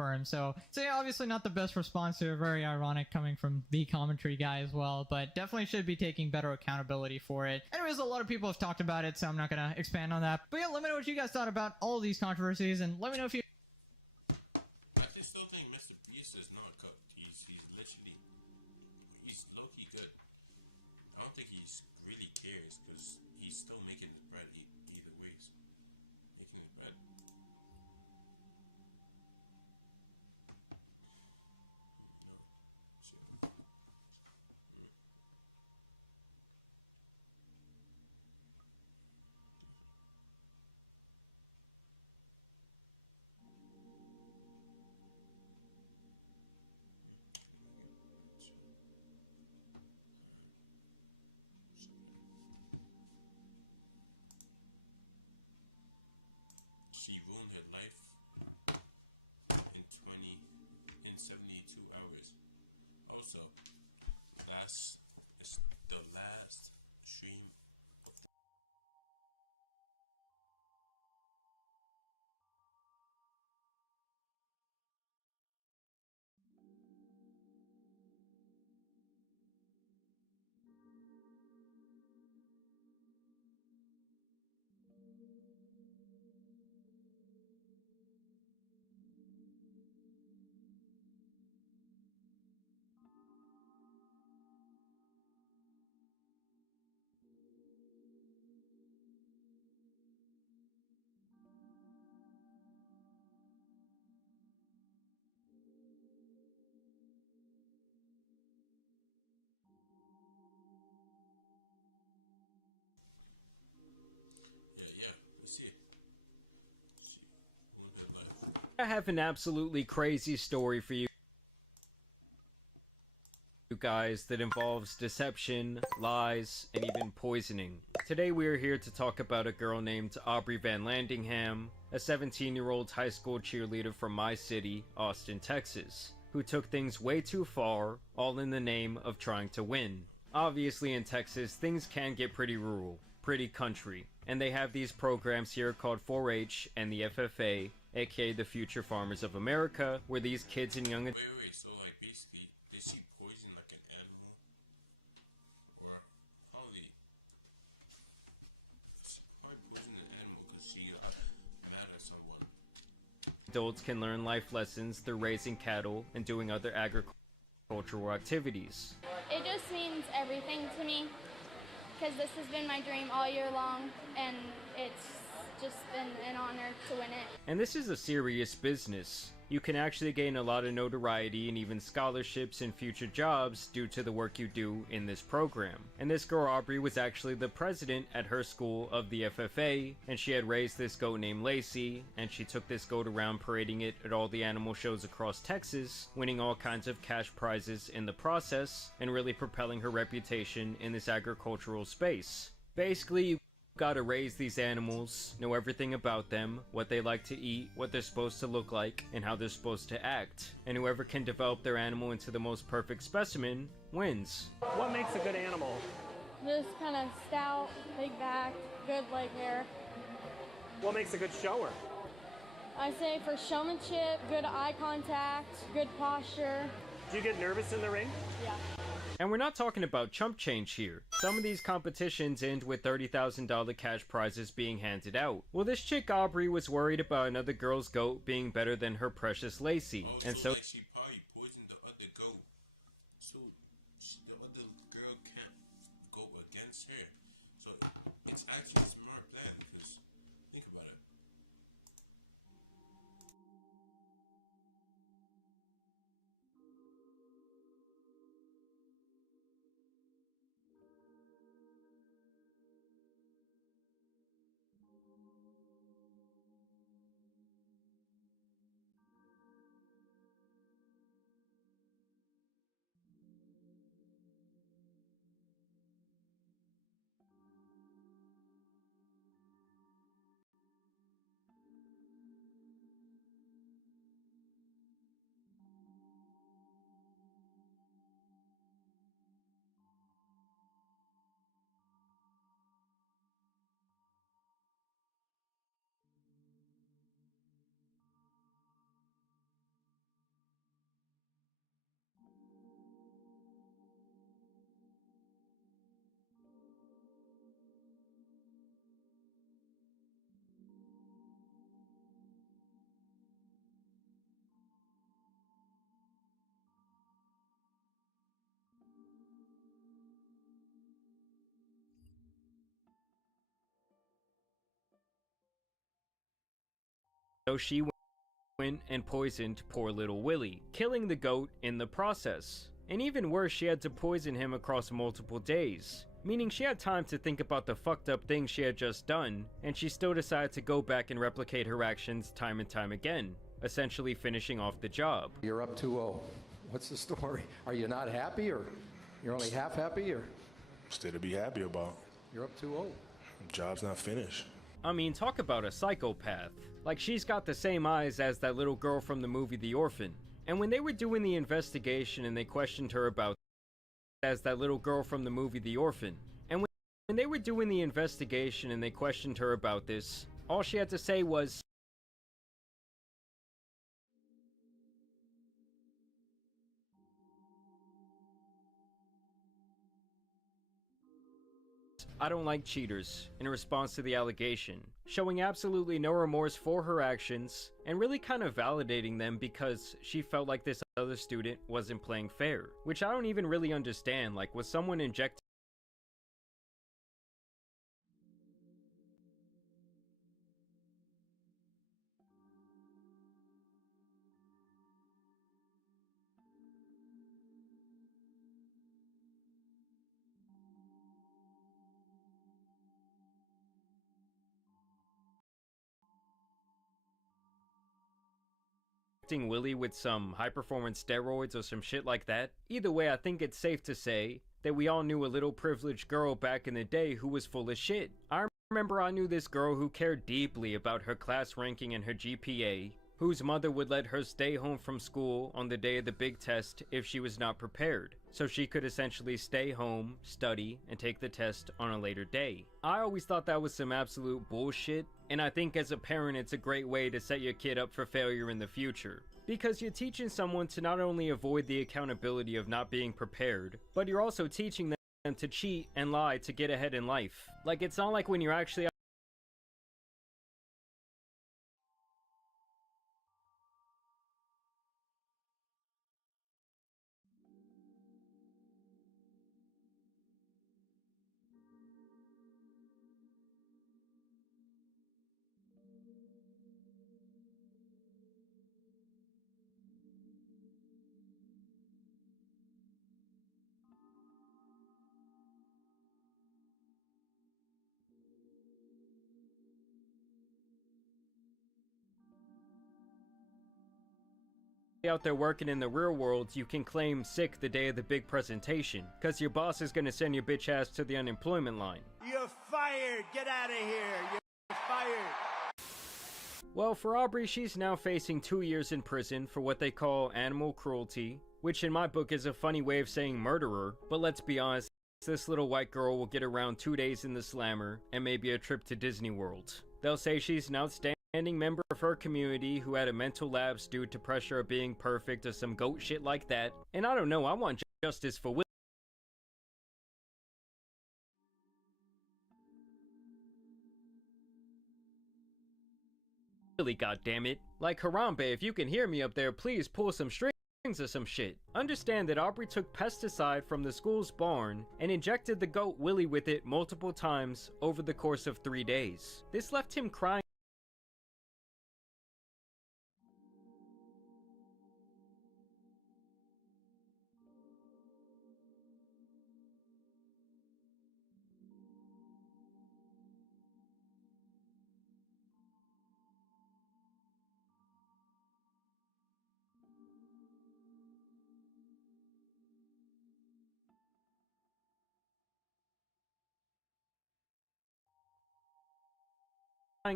for him. So yeah, obviously not the best response here. Very ironic coming from the commentary guy as well, but definitely should be taking better accountability for it. Anyways, a lot of people have talked about it, so I'm not gonna expand on that. But yeah, let me know what you guys thought about all of these controversies, and let me know if you... I just still think Mr. Beast is not cooked. He's literally, he's low-key good. I don't think he's really cares, because he's still making his bread either ways. Making his bread. She ruined her life in 72 hours. Also, that's the last stream. Yeah, you see it. See, a little bit of life. I have an absolutely crazy story for you guys that involves deception, lies, and even poisoning. Today we are here to talk about a girl named Aubrey Van Landingham, a 17-year-old high school cheerleader from my city, Austin, Texas, who took things way too far, all in the name of trying to win. Obviously in Texas, things can get pretty rural, pretty country, and they have these programs here called 4-H and the FFA, aka the Future Farmers of America, where these kids and young Wait, so like basically, did she poison like an animal? Or probably poison an animal because she mad at someone. adults can learn life lessons through raising cattle and doing other agricultural activities. It just means everything to me because this has been my dream all year long, and it's just been an honor to win it. And this is a serious business. You can actually gain a lot of notoriety and even scholarships and future jobs due to the work you do in this program. And this girl Aubrey was actually the president at her school of the FFA, and she had raised this goat named Lacey, and she took this goat around parading it at all the animal shows across Texas, winning all kinds of cash prizes in the process, and really propelling her reputation in this agricultural space. Basically, you gotta raise these animals, know everything about them, what they like to eat, what they're supposed to look like, and how they're supposed to act. And whoever can develop their animal into the most perfect specimen wins. What makes a good animal? Just kind of stout, big back, good leg hair. What makes a good shower? I say for showmanship, good eye contact, good posture. Do you get nervous in the ring? Yeah. And we're not talking about chump change here. Some of these competitions end with $30,000 cash prizes being handed out. Well, this chick Aubrey was worried about another girl's goat being better than her precious Lacey, and so like she probably poisoned the other goat, so the other girl can't go against her. So it's actually a smart plan because think about it. she went and poisoned poor little Willie, killing the goat in the process. And even worse, she had to poison him across multiple days, meaning she had time to think about the fucked up things she had just done, and she still decided to go back and replicate her actions time and time again, essentially finishing off the job. You're up 2-0. What's the story? Are you not happy, or you're only half happy, or? Still to be happy about. You're up 2-0. Job's not finished. I mean, talk about a psychopath. Like, she's got the same eyes as that little girl from the movie The Orphan. And when they were doing the investigation and they questioned her about as that little girl from the movie The Orphan. And when they were doing the investigation and they questioned her about this, all she had to say was, "I don't like cheaters," in response to the allegation, showing absolutely no remorse for her actions, and really kind of validating them because she felt like this other student wasn't playing fair. Which I don't even really understand, like, was someone injecting Willie with some high-performance steroids or some shit like that? Either way, I think it's safe to say that we all knew a little privileged girl back in the day who was full of shit. I remember I knew this girl who cared deeply about her class ranking and her GPA, whose mother would let her stay home from school on the day of the big test if she was not prepared, so she could essentially stay home, study, and take the test on a later day. I always thought that was some absolute bullshit, and I think as a parent it's a great way to set your kid up for failure in the future. Because you're teaching someone to not only avoid the accountability of not being prepared, but you're also teaching them to cheat and lie to get ahead in life. Like, it's not like when you're actually out there working in the real world, you can claim sick the day of the big presentation, cause your boss is gonna send your bitch ass to the unemployment line. You're fired! Get out of here! You're fired! Well, for Aubrey, she's now facing 2 years in prison for what they call animal cruelty, which in my book is a funny way of saying murderer, but let's be honest, this little white girl will get around 2 days in the slammer, and maybe a trip to Disney World. They'll say she's an outstanding member of her community who had a mental lapse due to pressure of being perfect or some goat shit like that, and I don't know, I want justice for Willie, goddammit. Like, Harambe, if you can hear me up there, please pull some strings or some shit. Understand that Aubrey took pesticide from the school's barn and injected the goat Willie with it multiple times over the course of 3 days. This left him crying.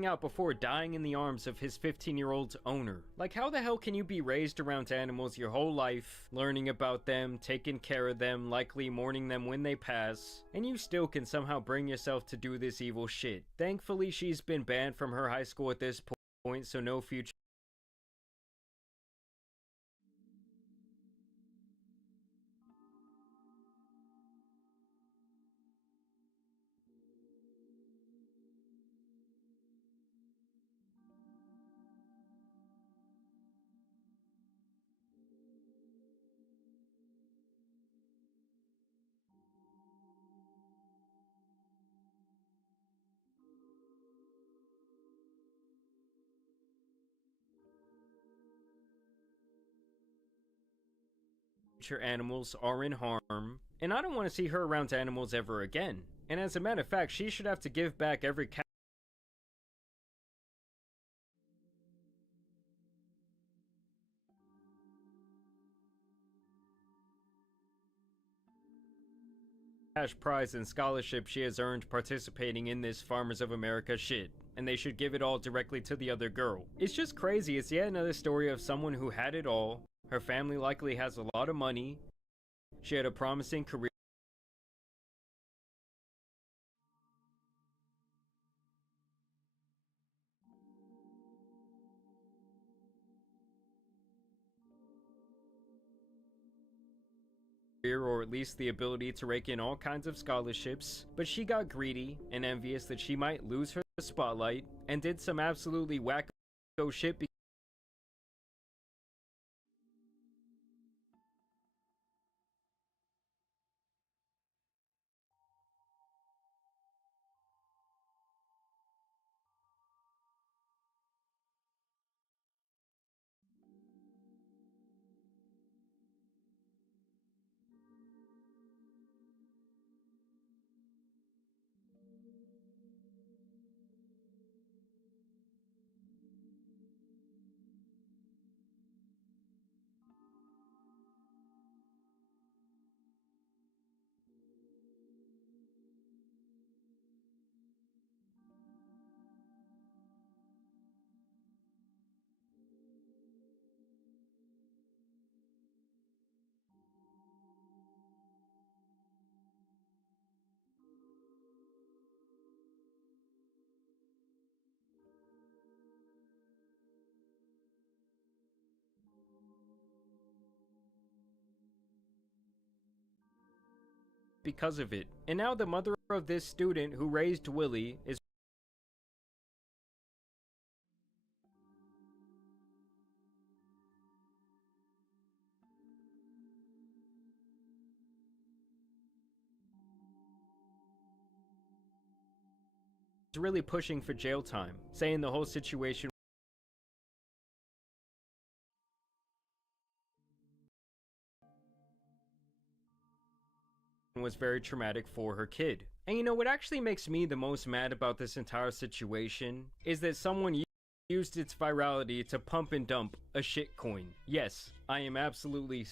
Out before dying in the arms of his 15-year-old owner. Like, how the hell can you be raised around animals your whole life, learning about them, taking care of them, likely mourning them when they pass, and you still can somehow bring yourself to do this evil shit? Thankfully, she's been banned from her high school at this point, so no future nature animals are in harm, and I don't want to see her around animals ever again. And as a matter of fact, she should have to give back every cash prize and scholarship she has earned participating in this Farmers of America shit, and they should give it all directly to the other girl. It's just crazy. It's yet another story of someone who had it all. Her family likely has a lot of money. She had a promising career. Or at least the ability to rake in all kinds of scholarships, but she got greedy and envious that she might lose her spotlight and did some absolutely wacko shit because of it. And now the mother of this student who raised Willie is really pushing for jail time, saying the whole situation was very traumatic for her kid. And you know what actually makes me the most mad about this entire situation is that someone used its virality to pump and dump a shitcoin. Yes, I am absolutely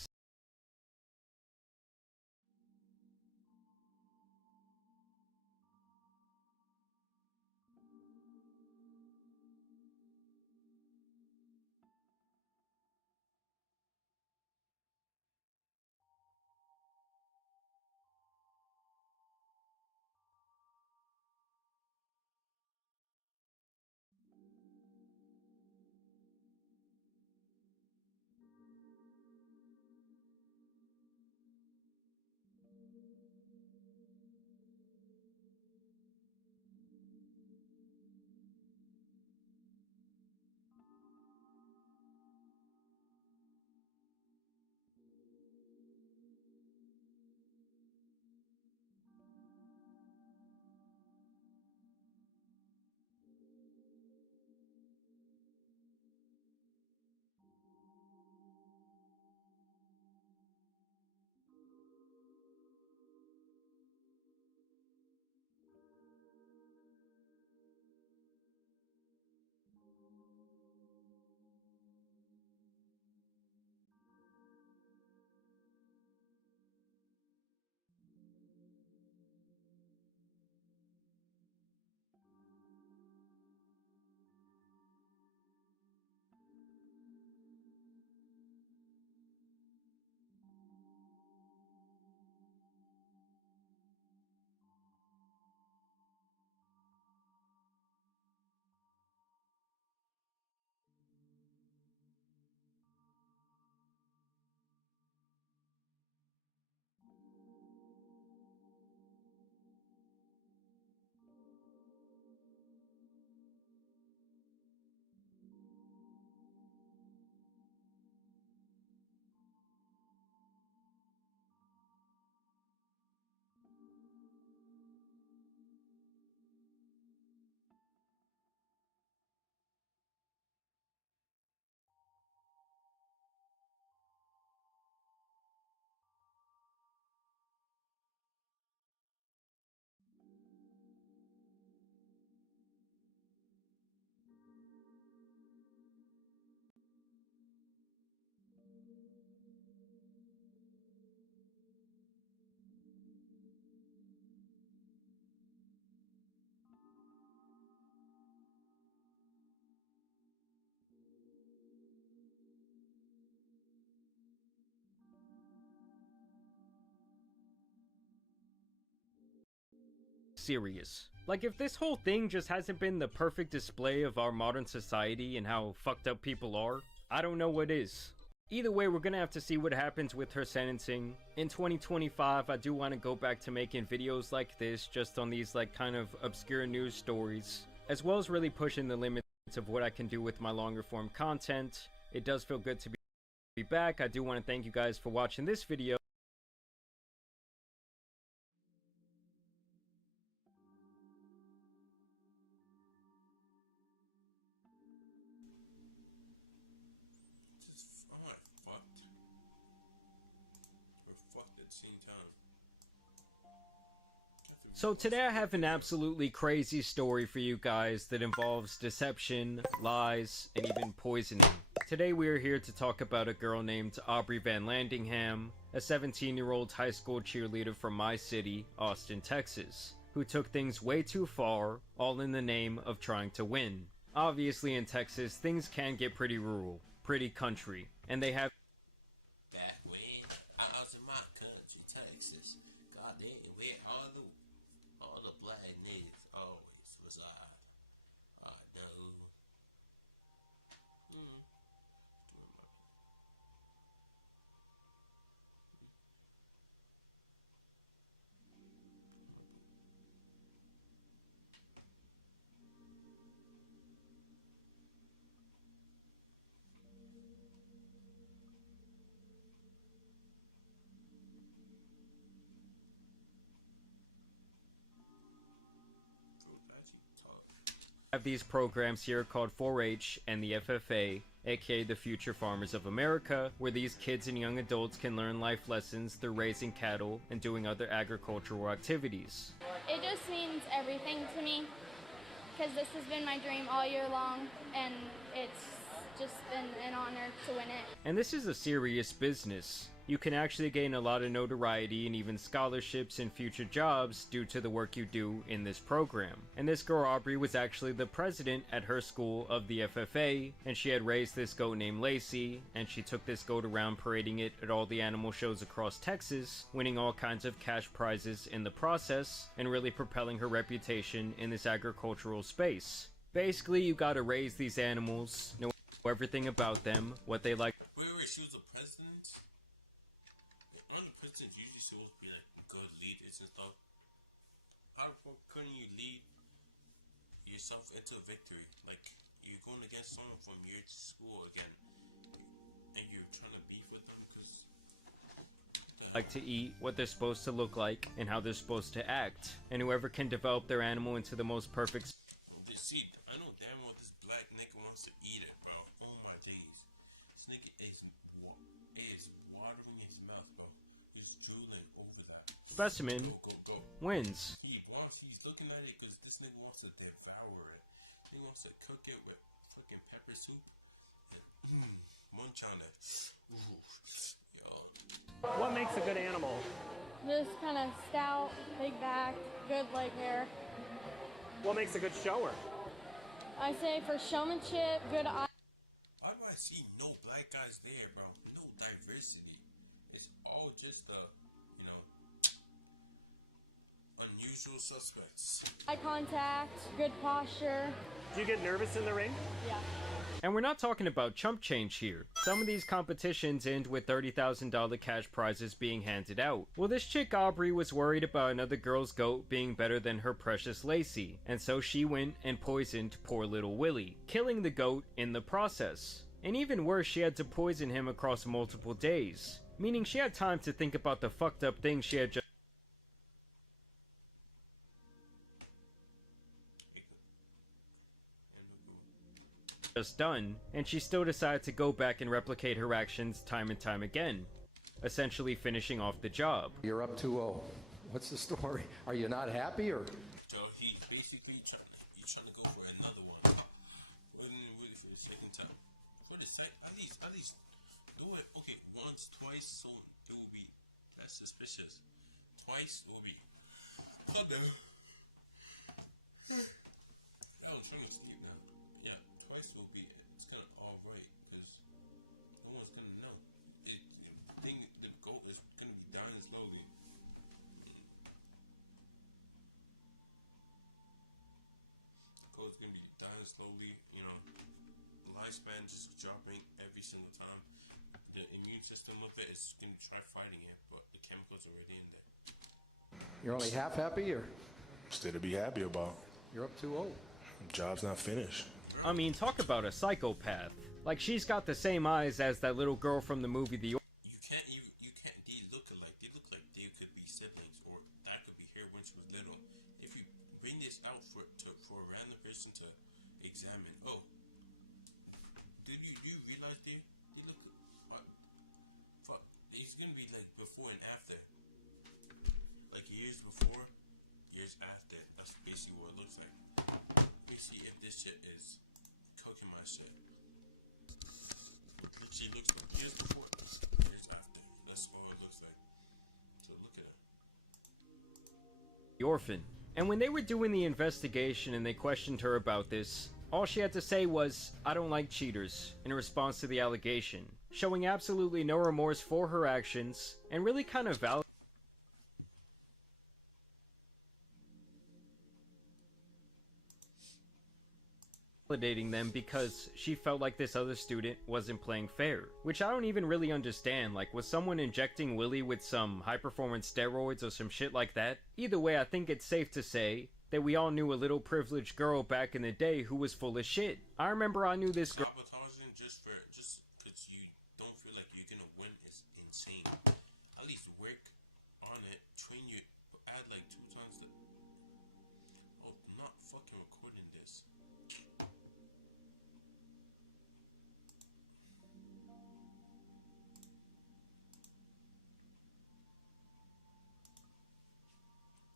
serious. Like, if this whole thing just hasn't been the perfect display of our modern society and how fucked up people are, I don't know what is. Either way, we're gonna have to see what happens with her sentencing. In 2025, I do want to go back to making videos like this, just on these like kind of obscure news stories, as well as really pushing the limits of what I can do with my longer form content. It does feel good to be back. I do want to thank you guys for watching this video. So today I have an absolutely crazy story for you guys that involves deception, lies, and even poisoning. Today we are here to talk about a girl named Aubrey Van Landingham, a 17-year-old high school cheerleader from my city, Austin, Texas, who took things way too far, all in the name of trying to win. Obviously in Texas, things can get pretty rural, pretty country, and they have Back when I was in my country, Texas, goddamn, where all the black niggas always reside. I know. have these programs here called 4-H and the FFA, aka the Future Farmers of America, where these kids and young adults can learn life lessons through raising cattle and doing other agricultural activities. It just means everything to me, because this has been my dream all year long, and it's just been an honor to win it. And this is a serious business. You can actually gain a lot of notoriety and even scholarships and future jobs due to the work you do in this program. And this girl Aubrey was actually the president at her school of the FFA, and she had raised this goat named Lacey, and she took this goat around parading it at all the animal shows across Texas, winning all kinds of cash prizes in the process, and really propelling her reputation in this agricultural space. Basically, you gotta raise these animals, know everything about them, what they like. Wait, she was the president? Aren't the presidents usually supposed to be like good leaders and stuff? How the fuck couldn't you lead yourself into victory? Like, you're going against someone from your school again, and you're trying to beef with them because like to eat, what they're supposed to look like, and how they're supposed to act. And whoever can develop their animal into the most perfect. See, I know damn well this black nigga wants to eat it, bro. Oh my days. This nigga is watering his mouth, bro. He's drooling over that. Specimen wins. He's looking at it because this nigga wants to devour it. He wants to cook it with fucking pepper soup. Munch on it. Yo. What makes a good animal? Just kind of stout, big back, good leg hair. What makes a good shower? I say for showmanship, good eye. Why do I see no black guys there, bro? No diversity. It's all just the, unusual suspects. Eye contact, good posture. Do you get nervous in the ring? Yeah. And we're not talking about chump change here. Some of these competitions end with $30,000 cash prizes being handed out. Well, this chick Aubrey was worried about another girl's goat being better than her precious Lacey, and so she went and poisoned poor little Willie, killing the goat in the process. And even worse, she had to poison him across multiple days, meaning she had time to think about the fucked up things she had just done, and she still decided to go back and replicate her actions time and time again, essentially finishing off the job. You're up 2-0. What's the story? Are you not happy, or? So he's basically trying to go for another one. Wait for the second time. For the second, at least do it. Okay, once, twice, so it will be. That's suspicious. Twice, it will be. God damn. I was trying to sleep now. Yeah, twice will be. It's gonna all right because no one's gonna know. The goat is gonna be dying slowly. of slowly, you know, lifespan just dropping every single time. The immune system of it is going to try fighting it, but the chemicals are already in there. You're only half happy, or Still to be happy about. you're up 2-0. Job's not finished. I mean, talk about a psychopath. Like, she's got the same eyes as that little girl from the movie The You can't, they look alike. They look like they could be siblings, or that could be her when she was little. If you bring this out for a random person to examine, oh, do you realize they look, fuck, it's gonna be like before and after. Like years before, years after. That's basically what it looks like. Basically, if this shit is cooking my shit. She looks like years before, years after. That's all it looks like. So look at her. Orphan. And when they were doing the investigation and they questioned her about this, all she had to say was, "I don't like cheaters," in response to the allegation, showing absolutely no remorse for her actions, and really kind of validating them because she felt like this other student wasn't playing fair. Which I don't even really understand. Like, was someone injecting Willie with some high-performance steroids or some shit like that? Either way, I think it's safe to say that we all knew a little privileged girl back in the day who was full of shit. I remember I knew this girl. Sabotaging just because you don't feel like you're gonna win is insane. At least work on it, train you, add like 2 times the. Oh, I'm not fucking recording this.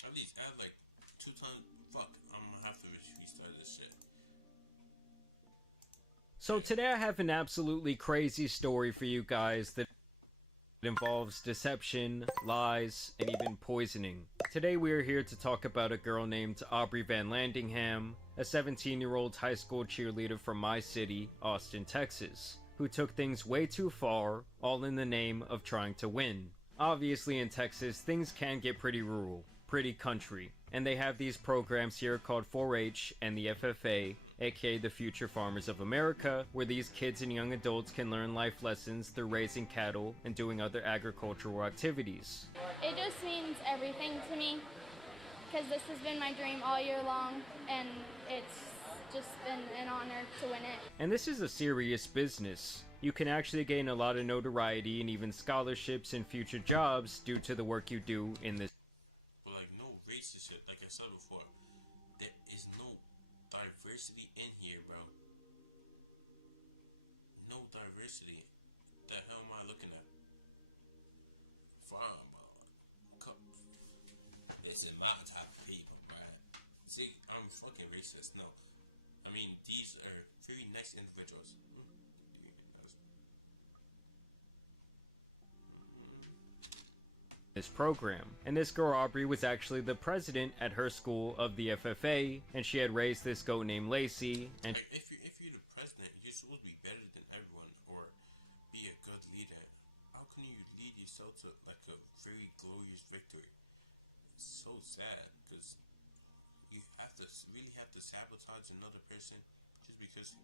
At least add like 2 times. Fuck, I'm gonna have to restart this shit. So today I have an absolutely crazy story for you guys that involves deception, lies, and even poisoning. Today we are here to talk about a girl named Aubrey Van Landingham, a 17-year-old high school cheerleader from my city, Austin, Texas, who took things way too far, all in the name of trying to win. Obviously in Texas, things can get pretty rural, pretty country, and they have these programs here called 4-H and the FFA, aka the Future Farmers of America, where these kids and young adults can learn life lessons through raising cattle and doing other agricultural activities. It just means everything to me because this has been my dream all year long, and it's just been an honor to win it. And this is a serious business. You can actually gain a lot of notoriety and even scholarships and future jobs due to the work you do in this. But like no racist shit, like I said before, there is no diversity in here, bro. No diversity. The hell am I looking at? Fine, bro. This is my type of people, right? See, I'm fucking racist. No, I mean these are very nice individuals. This program. And this girl Aubrey was actually the president at her school of the FFA, and she had raised this goat named Lacey, and If you're the president, you're supposed to be better than everyone or be a good leader. How can you lead yourself to like a very glorious victory? It's so sad because you really have to sabotage another person just because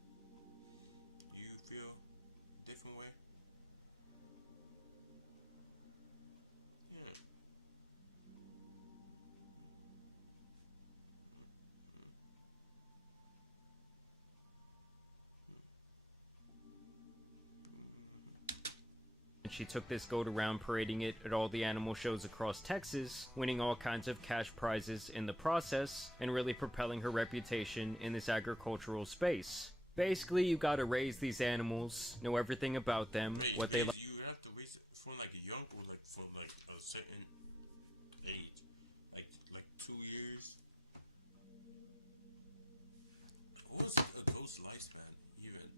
you feel a different way. she took this goat around parading it at all the animal shows across Texas, winning all kinds of cash prizes in the process, and really propelling her reputation in this agricultural space. Basically, you gotta raise these animals, know everything about them, what they like. You have to raise it from like a young or like from like a certain age, like 2 years. What's a goat's lifespan even?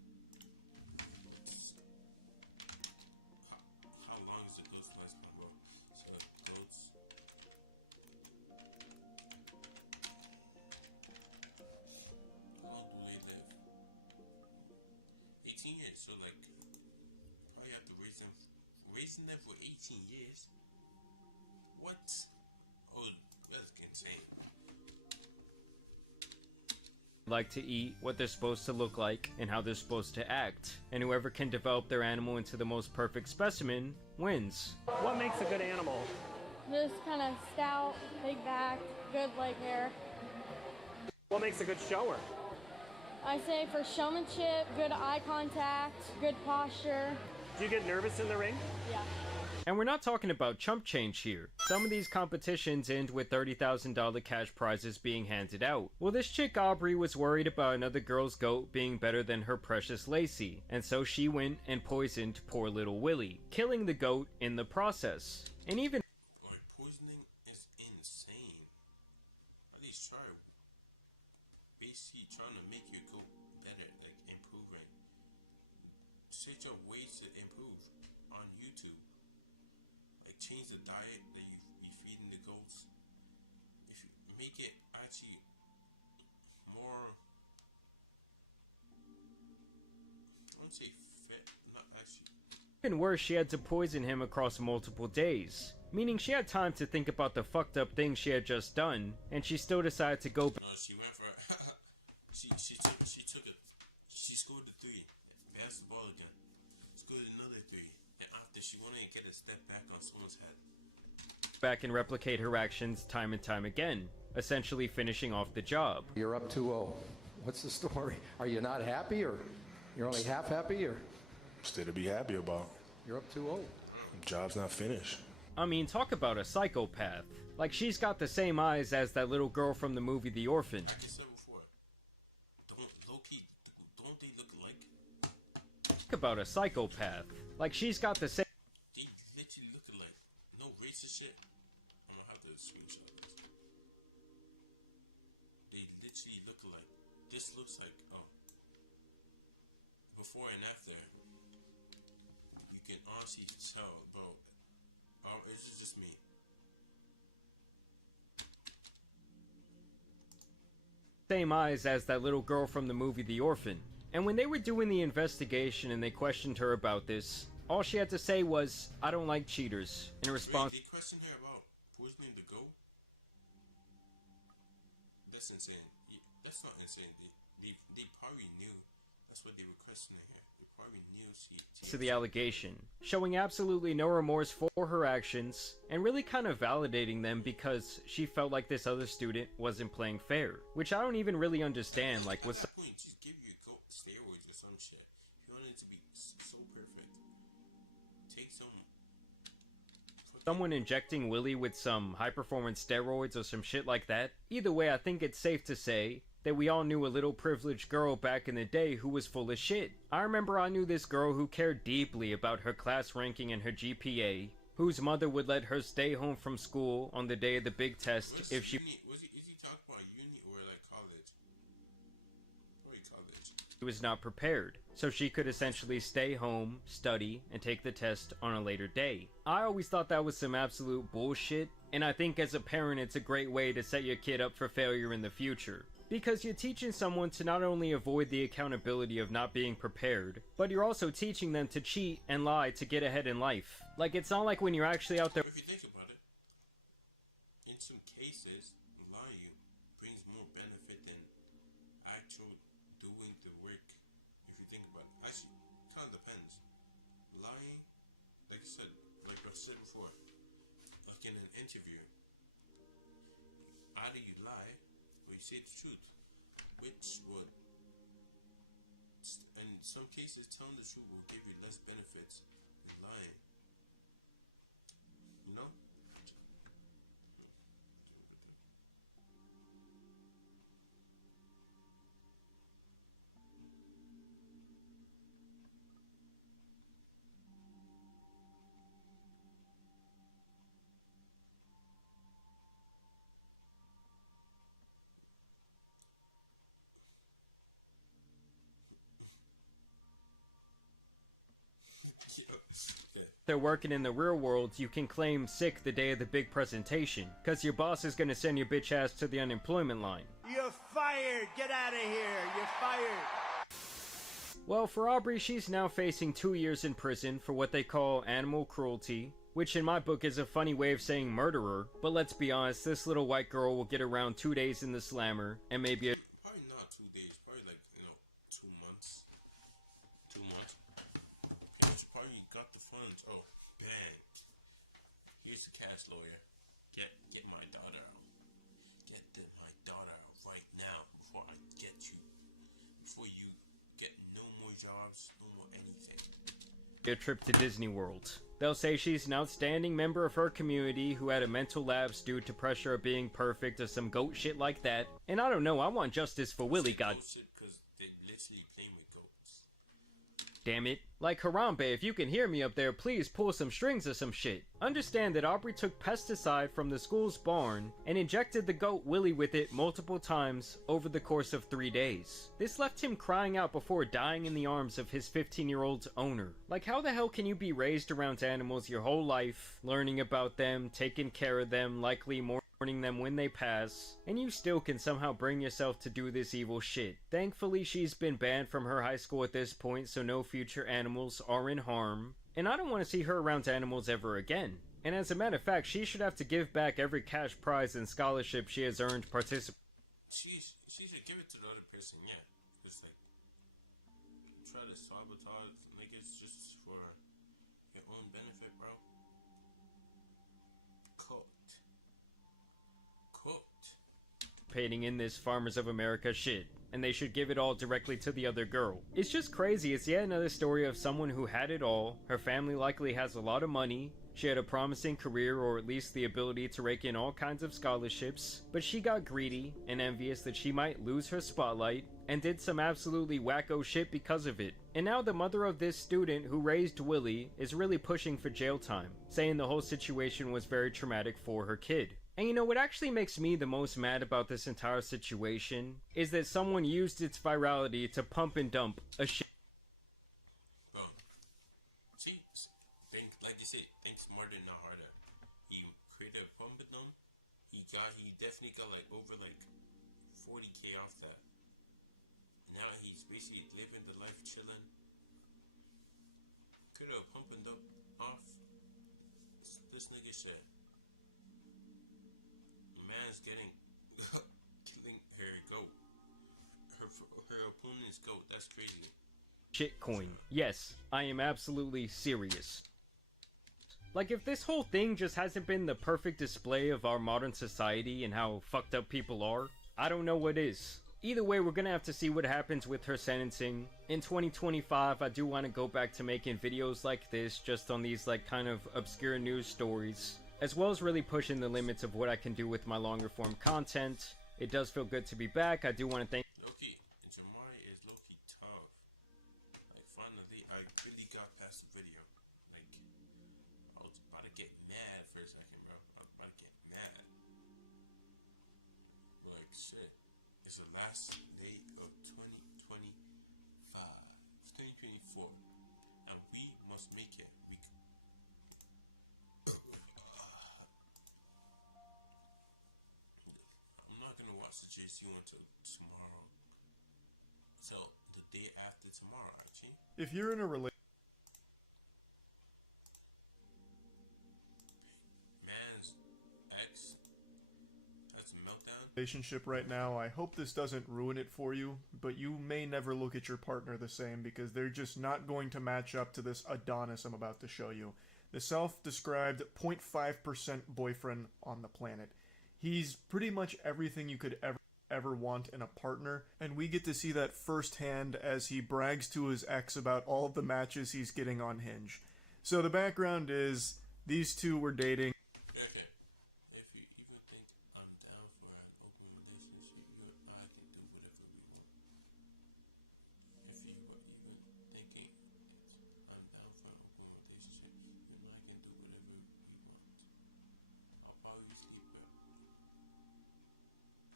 How long is a goat's lifespan, bro? So goats. How long do they live? 18 years. So like, probably have to raising them for 18 years. What? Oh, that's insane. like to eat, what they're supposed to look like, and how they're supposed to act. And whoever can develop their animal into the most perfect specimen wins. What makes a good animal? Just kind of stout, big back, good leg hair. What makes a good shower? I say for showmanship, good eye contact, good posture. Do you get nervous in the ring? Yeah. And we're not talking about chump change here. Some of these competitions end with $30,000 cash prizes being handed out. Well, this chick Aubrey was worried about another girl's goat being better than her precious Lacey, and so she went and poisoned poor little Willie, killing the goat in the process. And even poisoning is insane. At least try basically trying to make your goat better, like improving. Search up ways to improve on YouTube. Like change the diet that you be feeding the goats. If you make it actually more, I wouldn't say fit, not actually. even worse, she had to poison him across multiple days, meaning she had time to think about the fucked up things she had just done, and she still decided to go back. No, she went for she scored the 3, passed the ball again, scored another 3, and after she wanted to get a step back on someone's head. And replicate her actions time and time again, essentially finishing off the job. You're up 2-0. What's the story? Are you not happy, or you're only half happy, or Still to be happy about. you're up 2-0? Job's not finished. I mean, talk about a psychopath. Like, she's got the same eyes as that little girl from the movie The Orphan. Like I said before, don't they look alike? Talk about a psychopath. Like, she's got the same. They literally look alike. No racist shit. I'm gonna have to screenshot this. They literally look alike. This looks like, oh, before and after. You can honestly tell, bro. It's just me. Same eyes as that little girl from the movie The Orphan. And when they were doing the investigation and they questioned her about this, all she had to say was, "I don't like cheaters," in response. Wait, they questioned her about poisoning the goat? That's insane. That's not insane. They probably knew. That's what they were questioning her. They probably knew she To the allegation, showing absolutely no remorse for her actions, and really kind of validating them because she felt like this other student wasn't playing fair. Which I don't even really understand, like what's... At that point, just give your goat steroids or some shit. If you want it to be so perfect, take some... Someone injecting Willie with some high-performance steroids or some shit like that. Either way, I think it's safe to say that we all knew a little privileged girl back in the day who was full of shit. I remember I knew this girl who cared deeply about her class ranking and her GPA, whose mother would let her stay home from school on the day of the big test if she... Is he talking about uni or like college? Probably college. was not prepared, so she could essentially stay home, study, and take the test on a later day. I always thought that was some absolute bullshit, and I think as a parent it's a great way to set your kid up for failure in the future. Because you're teaching someone to not only avoid the accountability of not being prepared, but you're also teaching them to cheat and lie to get ahead in life. Like, it's not like when you're actually out there... If you think about it, in some cases, lying brings more benefit than actual doing the work. If you think about it, actually, it kind of depends. Lying, like I said before, like in an interview, either you lie or you say the truth, which would, in some cases, telling the truth will give you less benefits than lying. You know? They're working in the real world, you can claim sick the day of the big presentation, cause your boss is gonna send your bitch ass to the unemployment line. You're fired! Get out of here! You're fired! Well, for Aubrey, she's now facing 2 years in prison for what they call animal cruelty, which in my book is a funny way of saying murderer, but let's be honest, this little white girl will get around 2 days in the slammer, and maybe a... Probably not 2 days. cash, lawyer. Get my daughter out. My daughter out right now before I get you. Before you get no more jobs, no more anything. A trip to Disney World. They'll say she's an outstanding member of her community who had a mental lapse due to pressure of being perfect or some goat shit like that. And I don't know, I want justice for Willie, god. Because they literally playing with goats. Damn it. Like Harambe, if you can hear me up there, please pull some strings or some shit. Understand that Aubrey took pesticide from the school's barn and injected the goat Willie with it multiple times over the course of 3 days. This left him crying out before dying in the arms of his 15-year-old owner. Like, how the hell can you be raised around animals your whole life, learning about them, taking care of them, likely mourning them when they pass, and you still can somehow bring yourself to do this evil shit? Thankfully, she's been banned from her high school at this point, so no future animals are in harm, and I don't want to see her around animals ever again. And as a matter of fact, she should have to give back every cash prize and scholarship she has earned participating. She should give it to the other person, yeah. It's like, try to sabotage niggas just for your own benefit, bro. In this Farmers of America shit, and they should give it all directly to the other girl. It's just crazy. It's yet another story of someone who had it all. Her family likely has a lot of money. She had a promising career, or at least the ability to rake in all kinds of scholarships, but she got greedy and envious that she might lose her spotlight, and did some absolutely wacko shit because of it. And now the mother of this student who raised Willie is really pushing for jail time, saying the whole situation was very traumatic for her kid. And you know what actually makes me the most mad about this entire situation is that someone used its virality to pump and dump a shit. Bro, see, like you said, think smarter, not harder. He created a pump and dump. He definitely got like over like 40K off that. Now he's basically living the life chilling. Created a pump and dump off. This nigga shit. Man's killing her goat. Her opponent's goat. That's crazy. Shitcoin. Yes, I am absolutely serious. Like, if this whole thing just hasn't been the perfect display of our modern society and how fucked up people are, I don't know what is. Either way, we're gonna have to see what happens with her sentencing. In 2025, I do want to go back to making videos like this, just on these like kind of obscure news stories, as well as really pushing the limits of what I can do with my longer form content. It does feel good to be back. I do want to thank Loki, Jamari is Loki tough. Like, finally, I really got past the video. Like, I was about to get mad for a second, bro. I was about to get mad. Like, shit. It's the last day of 2025. It's 2024. And we must make it. I'm not gonna watch the JC until tomorrow. So the day after tomorrow, actually. If you're in a Man's ex has a meltdown. relationship right now, I hope this doesn't ruin it for you, but you may never look at your partner the same because they're just not going to match up to this Adonis I'm about to show you. The self-described 0.5% boyfriend on the planet. He's pretty much everything you could ever want in a partner, and we get to see that firsthand as he brags to his ex about all of the matches he's getting on Hinge. So the background is, these two were dating. Okay. If you even think I'm down for an open relationship, you and I can do whatever we want. If you are even thinking I'm down for an open relationship, you and I can do whatever we want. I'll probably sleep with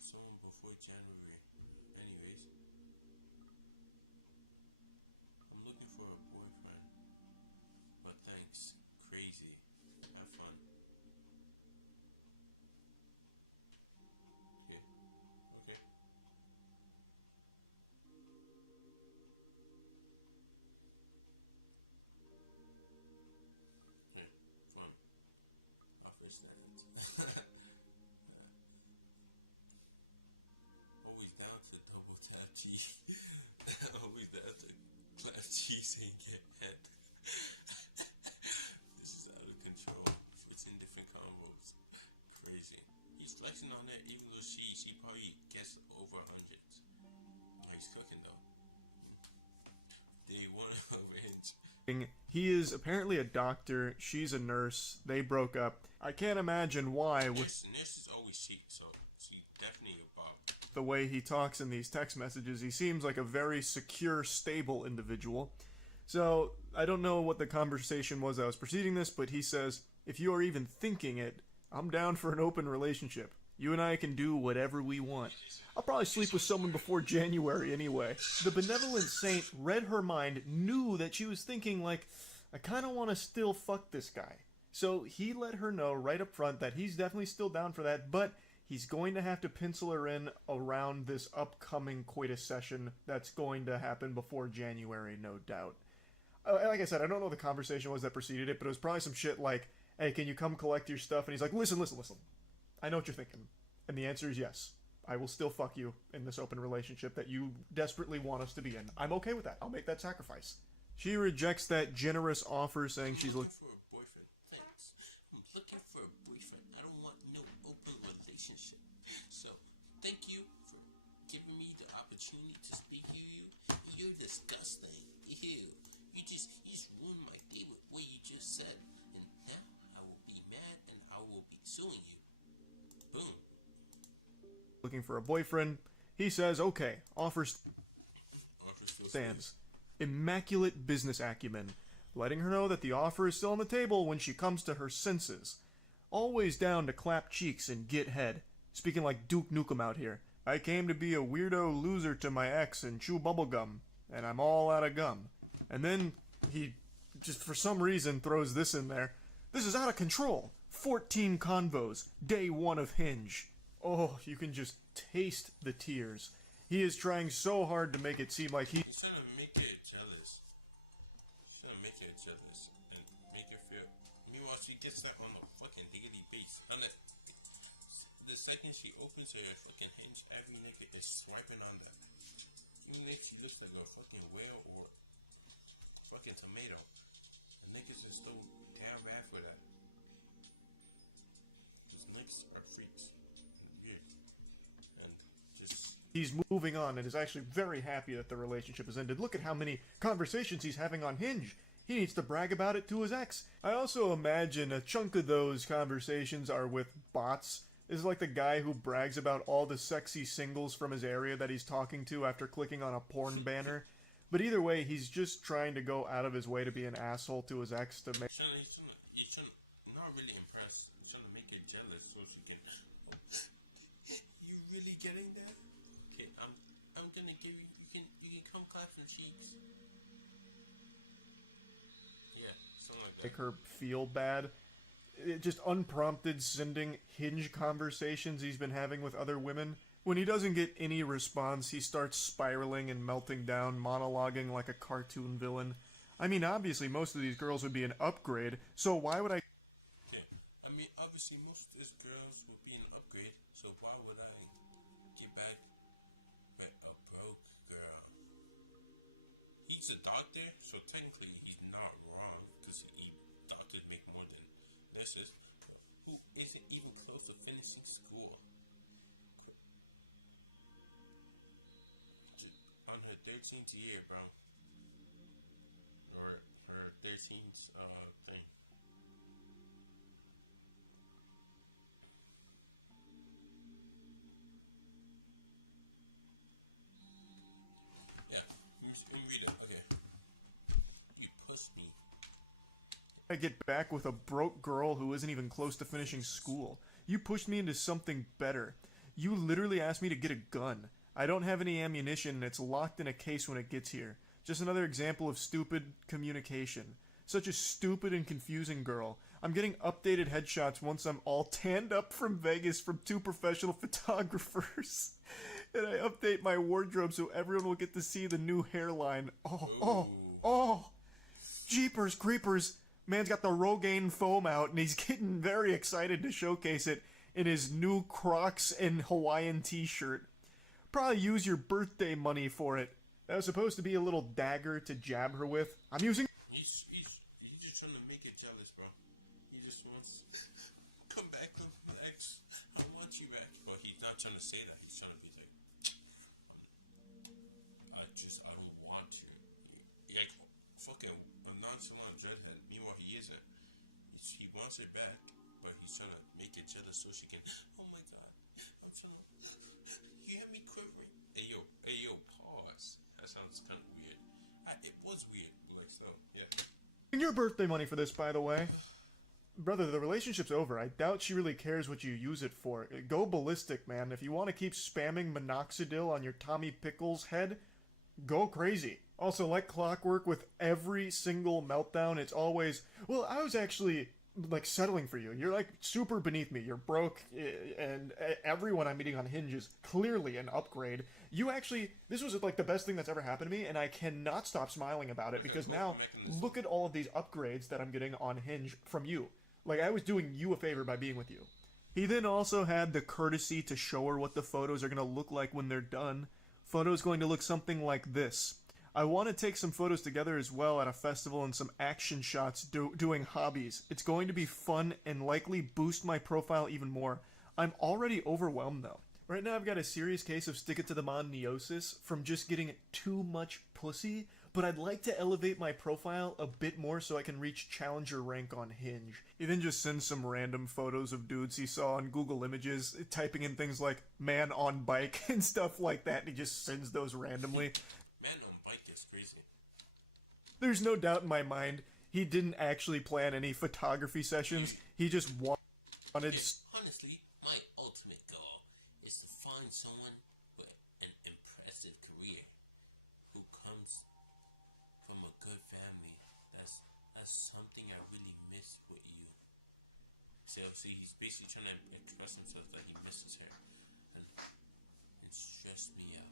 someone before January. Anyways, I'm looking for a boyfriend. But thanks. Crazy. Have fun. Okay. Okay. Okay. Fun. Offer stands. Always down to double tap cheese. Always down to clap cheese and get head. This is out of control. It's in defense. boyfriend combos. Crazy. He's flexing on that even though she probably gets over hundreds. He's cooking though. They want to overhinge. He is apparently a doctor, she's a nurse, they broke up. I can't imagine why with Nurse is always cheap, so she's definitely a bop. the way he talks in these text messages. He seems like a very secure, stable individual. So, I don't know what the conversation was that was preceding this, but he says, if you are even thinking it, I'm down for an open relationship. You and I can do whatever we want. I'll probably sleep with someone before January anyway. The benevolent saint read her mind, knew that she was thinking like, I kind of want to still fuck this guy. So he let her know right up front that he's definitely still down for that, but he's going to have to pencil her in around this upcoming coitus session that's going to happen before January, no doubt. Like I said, I don't know what the conversation was that preceded it, but it was probably some shit like, hey, can you come collect your stuff? And he's like, listen. I know what you're thinking. And the answer is yes. I will still fuck you in this open relationship that you desperately want us to be in. I'm okay with that. I'll make that sacrifice. She rejects that generous offer, saying she's looking for a boyfriend. Thanks. I'm looking for a boyfriend. I don't want no open relationship. So, thank you for giving me the opportunity to speak to you. You're disgusting. Ew. You just ruined my day with what you just said. And now I will be mad and I will be suing you. Boom. for a boyfriend. He says, okay, offer stands. Immaculate business acumen, letting her know that the offer is still on the table when she comes to her senses. Always down to clap cheeks and get head. Speaking like Duke Nukem out here. I came to be a weirdo loser to my ex and chew bubblegum, and I'm all out of gum. And then he just for some reason throws this in there. This is out of control. 14 convos, day 1 of Hinge. Oh, you can just taste the tears. He is trying so hard to make it seem like He's trying to make her jealous. He's trying to make her jealous and make her feel. Meanwhile, she gets that on the fucking diggity base. On the second she opens her fucking Hinge, every nigga is swiping on that. Even if she looks like a fucking whale or fucking tomato, the niggas are still damn bad for that. These niggas are freaks. Weird. And just. He's moving on and is actually very happy that the relationship has ended. Look at how many conversations he's having on Hinge. He needs to brag about it to his ex. I also imagine a chunk of those conversations are with bots. This is like the guy who brags about all the sexy singles from his area that he's talking to after clicking on a porn banner. But either way, he's just trying to go out of his way to be an asshole to his ex to make... He's trying to not really impress. He's trying to make her jealous so she can... You really getting that? Okay, I'm gonna give you... You can come clap some cheeks. Yeah, something like that. Make her feel bad. It just unprompted sending Hinge conversations he's been having with other women. When he doesn't get any response, he starts spiraling and melting down, monologuing like a cartoon villain. I mean, obviously, most of these girls would be an upgrade, so why would I... Yeah, I mean, obviously, most of these girls would be an upgrade, so why would I get back with a broke girl? He's a doctor, so technically he's not wrong, because doctors make more than nurses, who isn't even close to finishing school. On her 13th year, bro. Or her 13th thing. Yeah, let me read it. Okay. You pushed me. I get back with a broke girl who isn't even close to finishing school. You pushed me into something better. You literally asked me to get a gun. I don't have any ammunition and it's locked in a case when it gets here. Just another example of stupid communication. Such a stupid and confusing girl. I'm getting updated headshots once I'm all tanned up from Vegas from 2 professional photographers. And I update my wardrobe so everyone will get to see the new hairline. Oh. Jeepers creepers. Man's got the Rogaine foam out and he's getting very excited to showcase it in his new Crocs and Hawaiian t-shirt. Probably use your birthday money for it. That was supposed to be a little dagger to jab her with. I'm using... He's just trying to make it jealous, bro. He just wants... say that. He's trying to be like, I don't want to. Like, fucking a nonchalant dreadhead. Meanwhile, he isn't. He wants her back, but he's trying to make it jealous so she can, oh my god, I'm trying to, you have me quivering. Hey yo, pause. That sounds kind of weird. It was weird, but like, so, yeah. Your birthday money for this, by the way. Brother, the relationship's over. I doubt she really cares what you use it for. Go ballistic, man. If you want to keep spamming minoxidil on your Tommy Pickles head, go crazy. Also, like clockwork, with every single meltdown, it's always, well, I was actually, like, settling for you. You're, like, super beneath me. You're broke, and everyone I'm meeting on Hinge is clearly an upgrade. You actually, this was, like, the best thing that's ever happened to me, and I cannot stop smiling about it, because now, look at all of these upgrades that I'm getting on Hinge from you. Like, I was doing you a favor by being with you. He then also had the courtesy to show her what the photos are going to look like when they're done. Photos going to look something like this. I want to take some photos together as well at a festival and some action shots doing hobbies. It's going to be fun and likely boost my profile even more. I'm already overwhelmed though. Right now I've got a serious case of stick-it-to-the-man-neosis from just getting too much pussy, but I'd like to elevate my profile a bit more so I can reach challenger rank on Hinge. He then just sends some random photos of dudes he saw on Google Images, typing in things like man on bike and stuff like that, and he just sends those randomly. Man on bike is crazy. There's no doubt in my mind he didn't actually plan any photography sessions. He just wanted... Honestly, my ultimate goal is to find someone with an impressive career who comes from a good family. That's something I really miss with you. So see, he's basically trying to express himself that he misses her, and it stressed me out.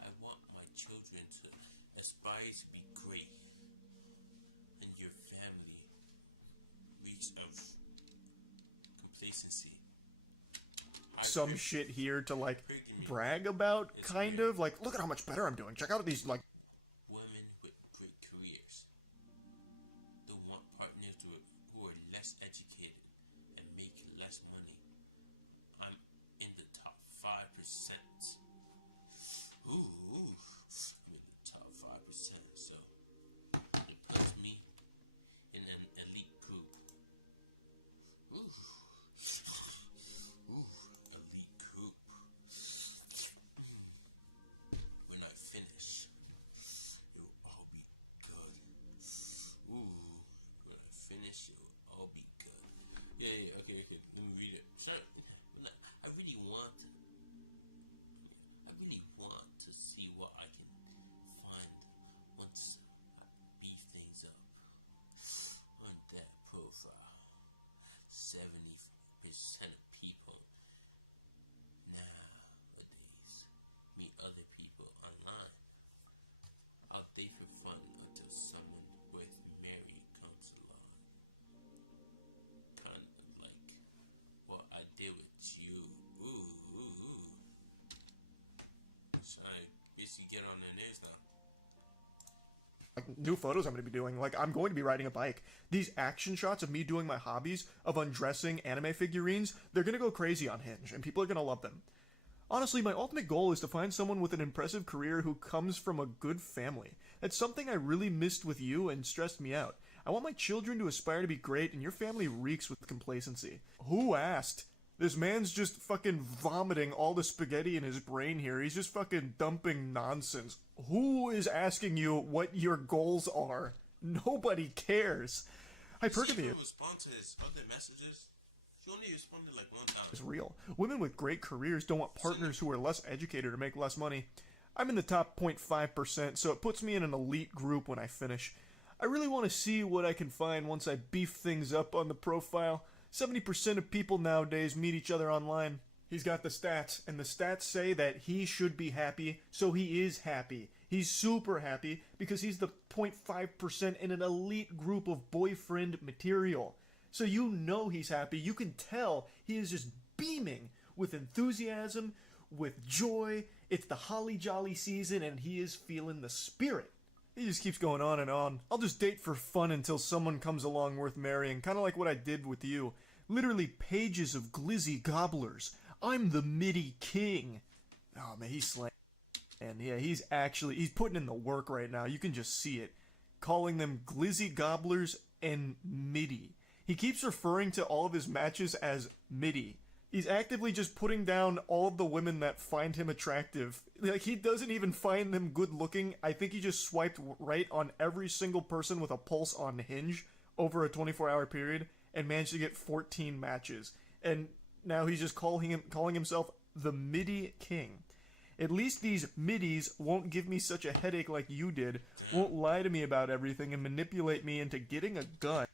I want my children to aspire to be great, and your family reach of complacency. Some shit here to, like, brag about, kind of. Like, look at how much better I'm doing. Check out these, like... Women with great careers don't want partners who are less educated and make less money. I'm in the top 5%. Ooh, I'm in the top 5%, so it puts me in an elite group. Ooh, elite group. When I finish, it will all be good. Ooh, when I finish, it will all be good. Yeah, okay, let me read it. Sure. I really want to see what I can find once I beef things up on that profile. 70% of people nowadays meet other people online. I'll date for fun until someone worth marrying comes along. Kind of like what I did with you. Ooh. So I basically get on their nerves now. Like, new photos I'm going to be doing. Like, I'm going to be riding a bike. These action shots of me doing my hobbies, of undressing anime figurines, they're going to go crazy on Hinge, and people are going to love them. Honestly, my ultimate goal is to find someone with an impressive career who comes from a good family. That's something I really missed with you and stressed me out. I want my children to aspire to be great, and your family reeks with complacency. Who asked? This man's just fucking vomiting all the spaghetti in his brain here. He's just fucking dumping nonsense. Who is asking you what your goals are? Nobody cares. Hypergamy Respond to his other messages. She only responded like one time. is real. Women with great careers don't want partners who are less educated or make less money. I'm in the top 0.5%, so it puts me in an elite group when I finish. I really want to see what I can find once I beef things up on the profile. 70% of people nowadays meet each other online. He's got the stats, and the stats say that he should be happy, so he is happy. He's super happy because he's the 0.5% in an elite group of boyfriend material. So you know he's happy. You can tell he is just beaming with enthusiasm, with joy. It's the holly jolly season, and he is feeling the spirit. He just keeps going on and on. I'll just date for fun until someone comes along worth marrying, kind of like what I did with you. Literally pages of glizzy gobblers. I'm the MIDI king. Oh man, he's slaying. And yeah, he's putting in the work right now. You can just see it. Calling them glizzy gobblers and MIDI. He keeps referring to all of his matches as MIDI. He's actively just putting down all of the women that find him attractive. Like, he doesn't even find them good looking. I think he just swiped right on every single person with a pulse on Hinge over a 24-hour period and managed to get 14 matches. And now he's just calling himself the MIDI king. At least these middies won't give me such a headache like you did, won't lie to me about everything and manipulate me into getting a gun.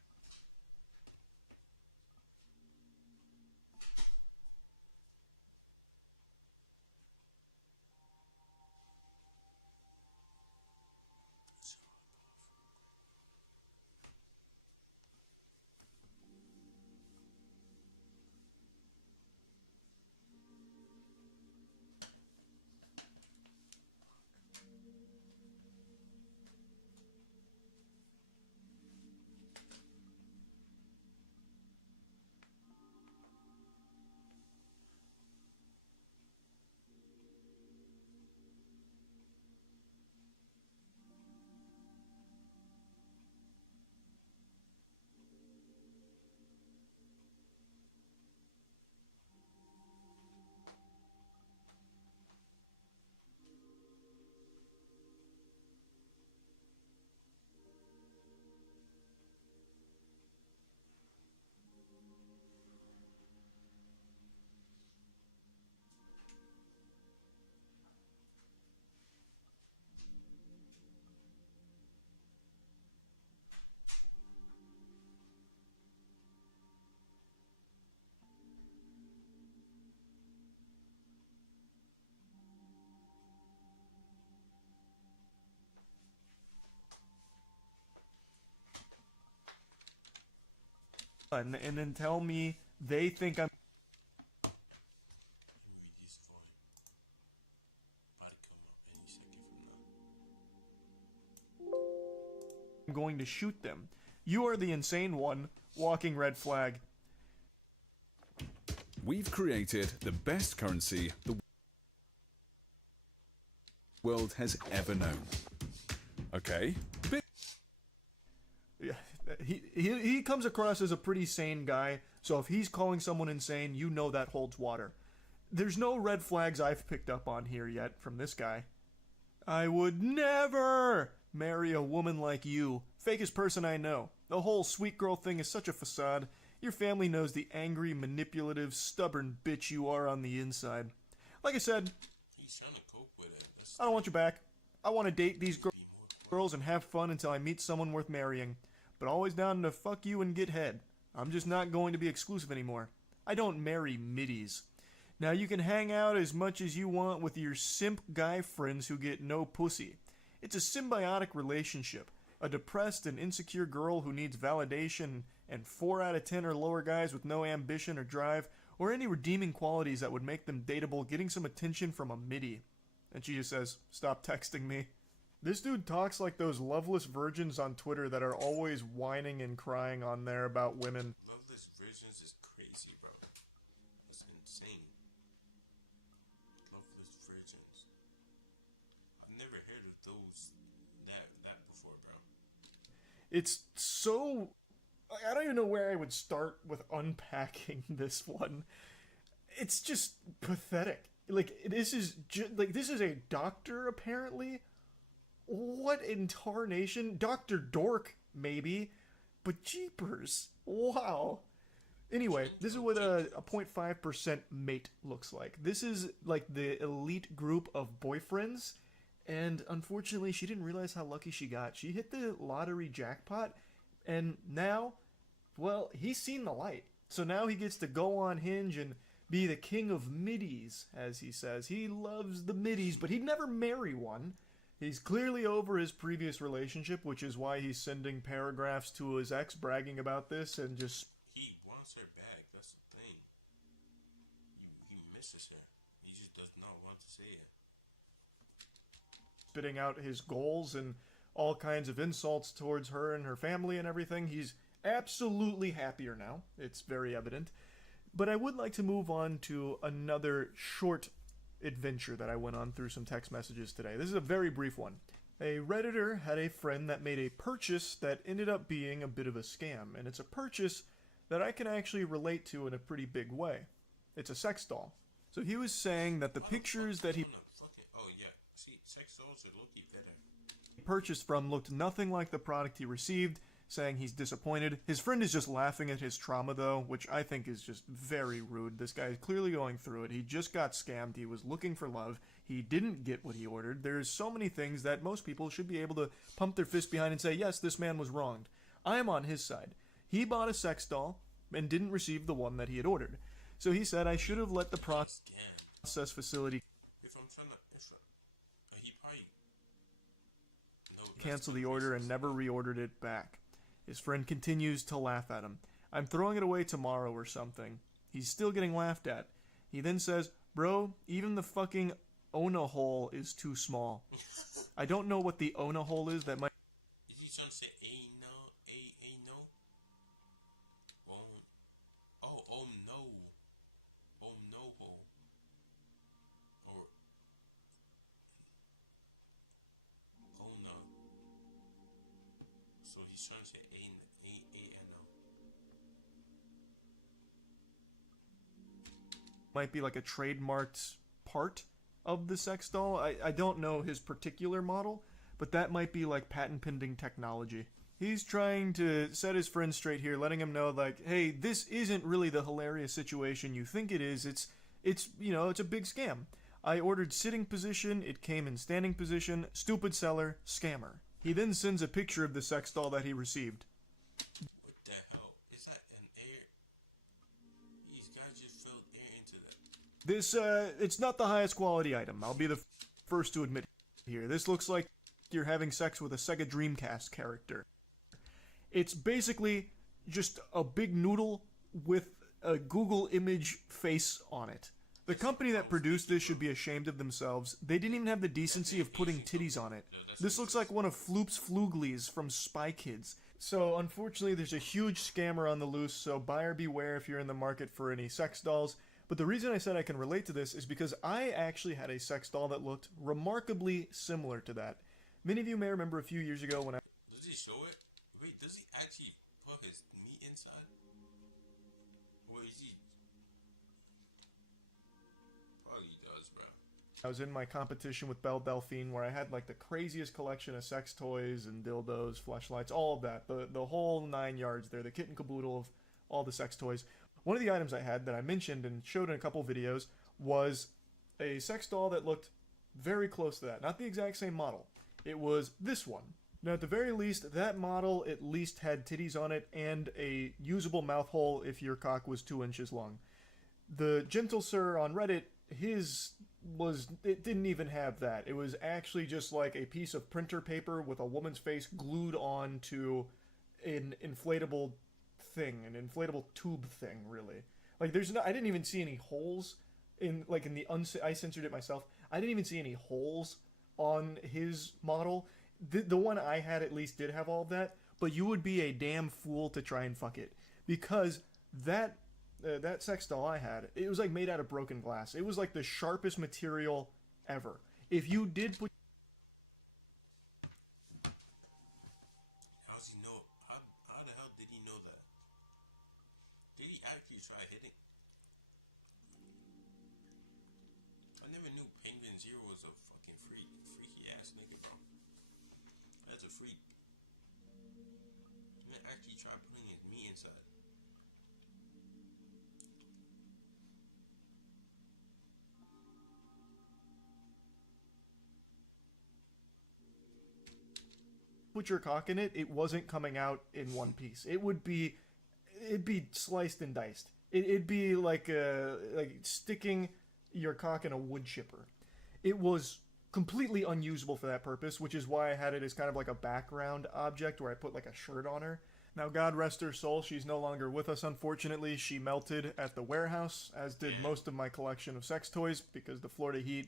And then tell me they think I'm going to shoot them. You are the insane one. Walking red flag. We've created the best currency the world has ever known. Okay? Yeah, he comes across as a pretty sane guy, so if he's calling someone insane, you know that holds water. There's no red flags I've picked up on here yet from this guy. I would never marry a woman like you. Fakest person I know. The whole sweet girl thing is such a facade. Your family knows the angry, manipulative, stubborn bitch you are on the inside. Like I said, I don't want you back. I want to date these girls and have fun until I meet someone worth marrying. But always down to fuck you and get head. I'm just not going to be exclusive anymore. I don't marry middies. Now you can hang out as much as you want with your simp guy friends who get no pussy. It's a symbiotic relationship. A depressed and insecure girl who needs validation and 4 out of 10 or lower guys with no ambition or drive or any redeeming qualities that would make them dateable getting some attention from a middy. And she just says, stop texting me. This dude talks like those loveless virgins on Twitter that are always whining and crying on there about women. Loveless virgins is crazy, bro. That's insane. Loveless virgins. I've never heard of those that before, bro. It's so... I don't even know where I would start with unpacking this one. It's just pathetic. Like, this is a doctor, apparently. What in tarnation? Dr. Dork, maybe. But jeepers. Wow. Anyway, this is what a 0.5% mate looks like. This is like the elite group of boyfriends. And unfortunately, she didn't realize how lucky she got. She hit the lottery jackpot. And now, well, he's seen the light. So now he gets to go on Hinge and be the king of middies, as he says. He loves the middies, but he'd never marry one. He's clearly over his previous relationship, which is why he's sending paragraphs to his ex bragging about this and just... He wants her back, that's the thing. He misses her. He just does not want to say it. Spitting out his goals and all kinds of insults towards her and her family and everything. He's absolutely happier now. It's very evident. But I would like to move on to another short adventure that I went on through some text messages today. This is a very brief one. A Redditor had a friend that made a purchase that ended up being a bit of a scam, and it's a purchase that I can actually relate to in a pretty big way. It's a sex doll. So he was saying that the pictures that he purchased from looked nothing like the product he received, saying he's disappointed. His friend is just laughing at his trauma though, which I think is just very rude. This guy is clearly going through it. He just got scammed. He was looking for love. He didn't get what he ordered. There's so many things that most people should be able to pump their fist behind and say, yes, this man was wronged. I am on his side. He bought a sex doll and didn't receive the one that he had ordered. So he said, I should have let the process facility cancel the order and never reordered it back. His friend continues to laugh at him. I'm throwing it away tomorrow or something. He's still getting laughed at. He then says, bro, even the fucking Ona hole is too small. I don't know what the Ona hole is. That might... Is he trying to say no? No? Oh no. Oh no hole. Or oh no. So he's trying to say no. Might be like a trademarked part of the sex doll. I don't know his particular model, but that might be like patent pending technology. He's trying to set his friend straight here, letting him know like, hey, this isn't really the hilarious situation you think it is. It's you know, it's a big scam. I ordered sitting position, it came in standing position, stupid seller, scammer. He then sends a picture of the sex doll that he received. What the hell? Is that an air? These guys just filled air into that. This, it's not the highest quality item. I'll be the first to admit here. This looks like you're having sex with a Sega Dreamcast character. It's basically just a big noodle with a Google image face on it. The company that produced this should be ashamed of themselves. They didn't even have the decency of putting titties on it. This looks like one of Floop's Fluglies from Spy Kids. So unfortunately there's a huge scammer on the loose, so buyer beware if you're in the market for any sex dolls. But the reason I said I can relate to this is because I actually had a sex doll that looked remarkably similar to that. Many of you may remember a few years ago when I... Does he show it? Wait, does he actually put his meat inside? Or is he... Probably does, bro. I was in my competition with Belle Delphine where I had like the craziest collection of sex toys and dildos, fleshlights, all of that. The whole 9 yards there, the kit and caboodle of all the sex toys. One of the items I had that I mentioned and showed in a couple videos was a sex doll that looked very close to that. Not the exact same model. It was this one. Now at the very least, that model at least had titties on it and a usable mouth hole if your cock was 2 inches long. The Gentle Sir on Reddit, it didn't even have that. It was actually just like a piece of printer paper with a woman's face glued on to an inflatable thing, an inflatable tube thing, really. Like I didn't even see any holes I censored it myself. I didn't even see any holes on his model. The one I had at least did have all of that, but you would be a damn fool to try and fuck it, because that sex doll I had, it was like made out of broken glass. It was like the sharpest material ever. If you did put... How does he know? How the hell did he know that? Did he actually try hitting? I never knew Penguin Zero was a fucking freaky ass nigga, bro. That's a freak. He didn't actually try putting his meat inside. Put your cock in it, it wasn't coming out in one piece. It'd be sliced and diced. It'd be like sticking your cock in a wood chipper. It was completely unusable for that purpose, which is why I had it as kind of like a background object where I put like a shirt on her. Now, God rest her soul, she's no longer with us, unfortunately. She melted at the warehouse, as did most of my collection of sex toys, because the Florida heat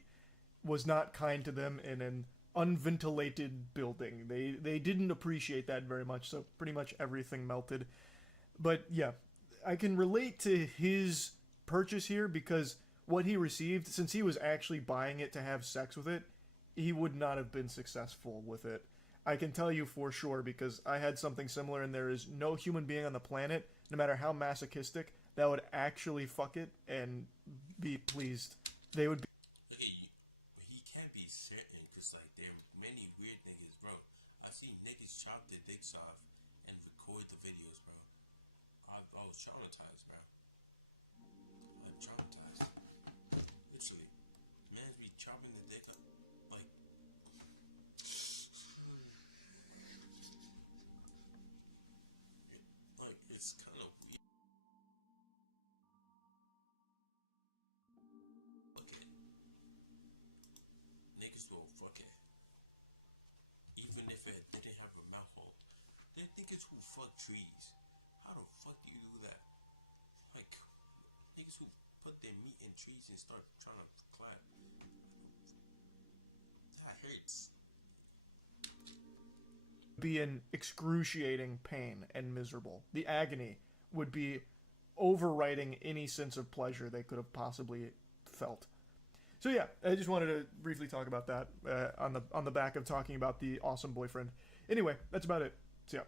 was not kind to them in an unventilated building. They didn't appreciate that very much, so pretty much everything melted. But yeah, I can relate to his purchase here because what he received, since he was actually buying it to have sex with it, he would not have been successful with it. I can tell you for sure because I had something similar, and there is no human being on the planet, no matter how masochistic, that would actually fuck it and be pleased. They would be. He can't be certain because like there are many weird niggas, bro. I see niggas chop their dicks off and record the videos, bro. I was traumatized, bro. I'm traumatized. Literally, man be chopping the dick up like. Like it's kind of weird. Fuck it. Niggas will fuck it. Even if it didn't have a mouth hole. There are niggas who fuck trees. How the fuck do you do that? Like, niggas who put their meat in trees and start trying to climb. That hurts. Be in excruciating pain and miserable. The agony would be overriding any sense of pleasure they could have possibly felt. So yeah, I just wanted to briefly talk about that on the back of talking about the awesome boyfriend. Anyway, that's about it. So yeah.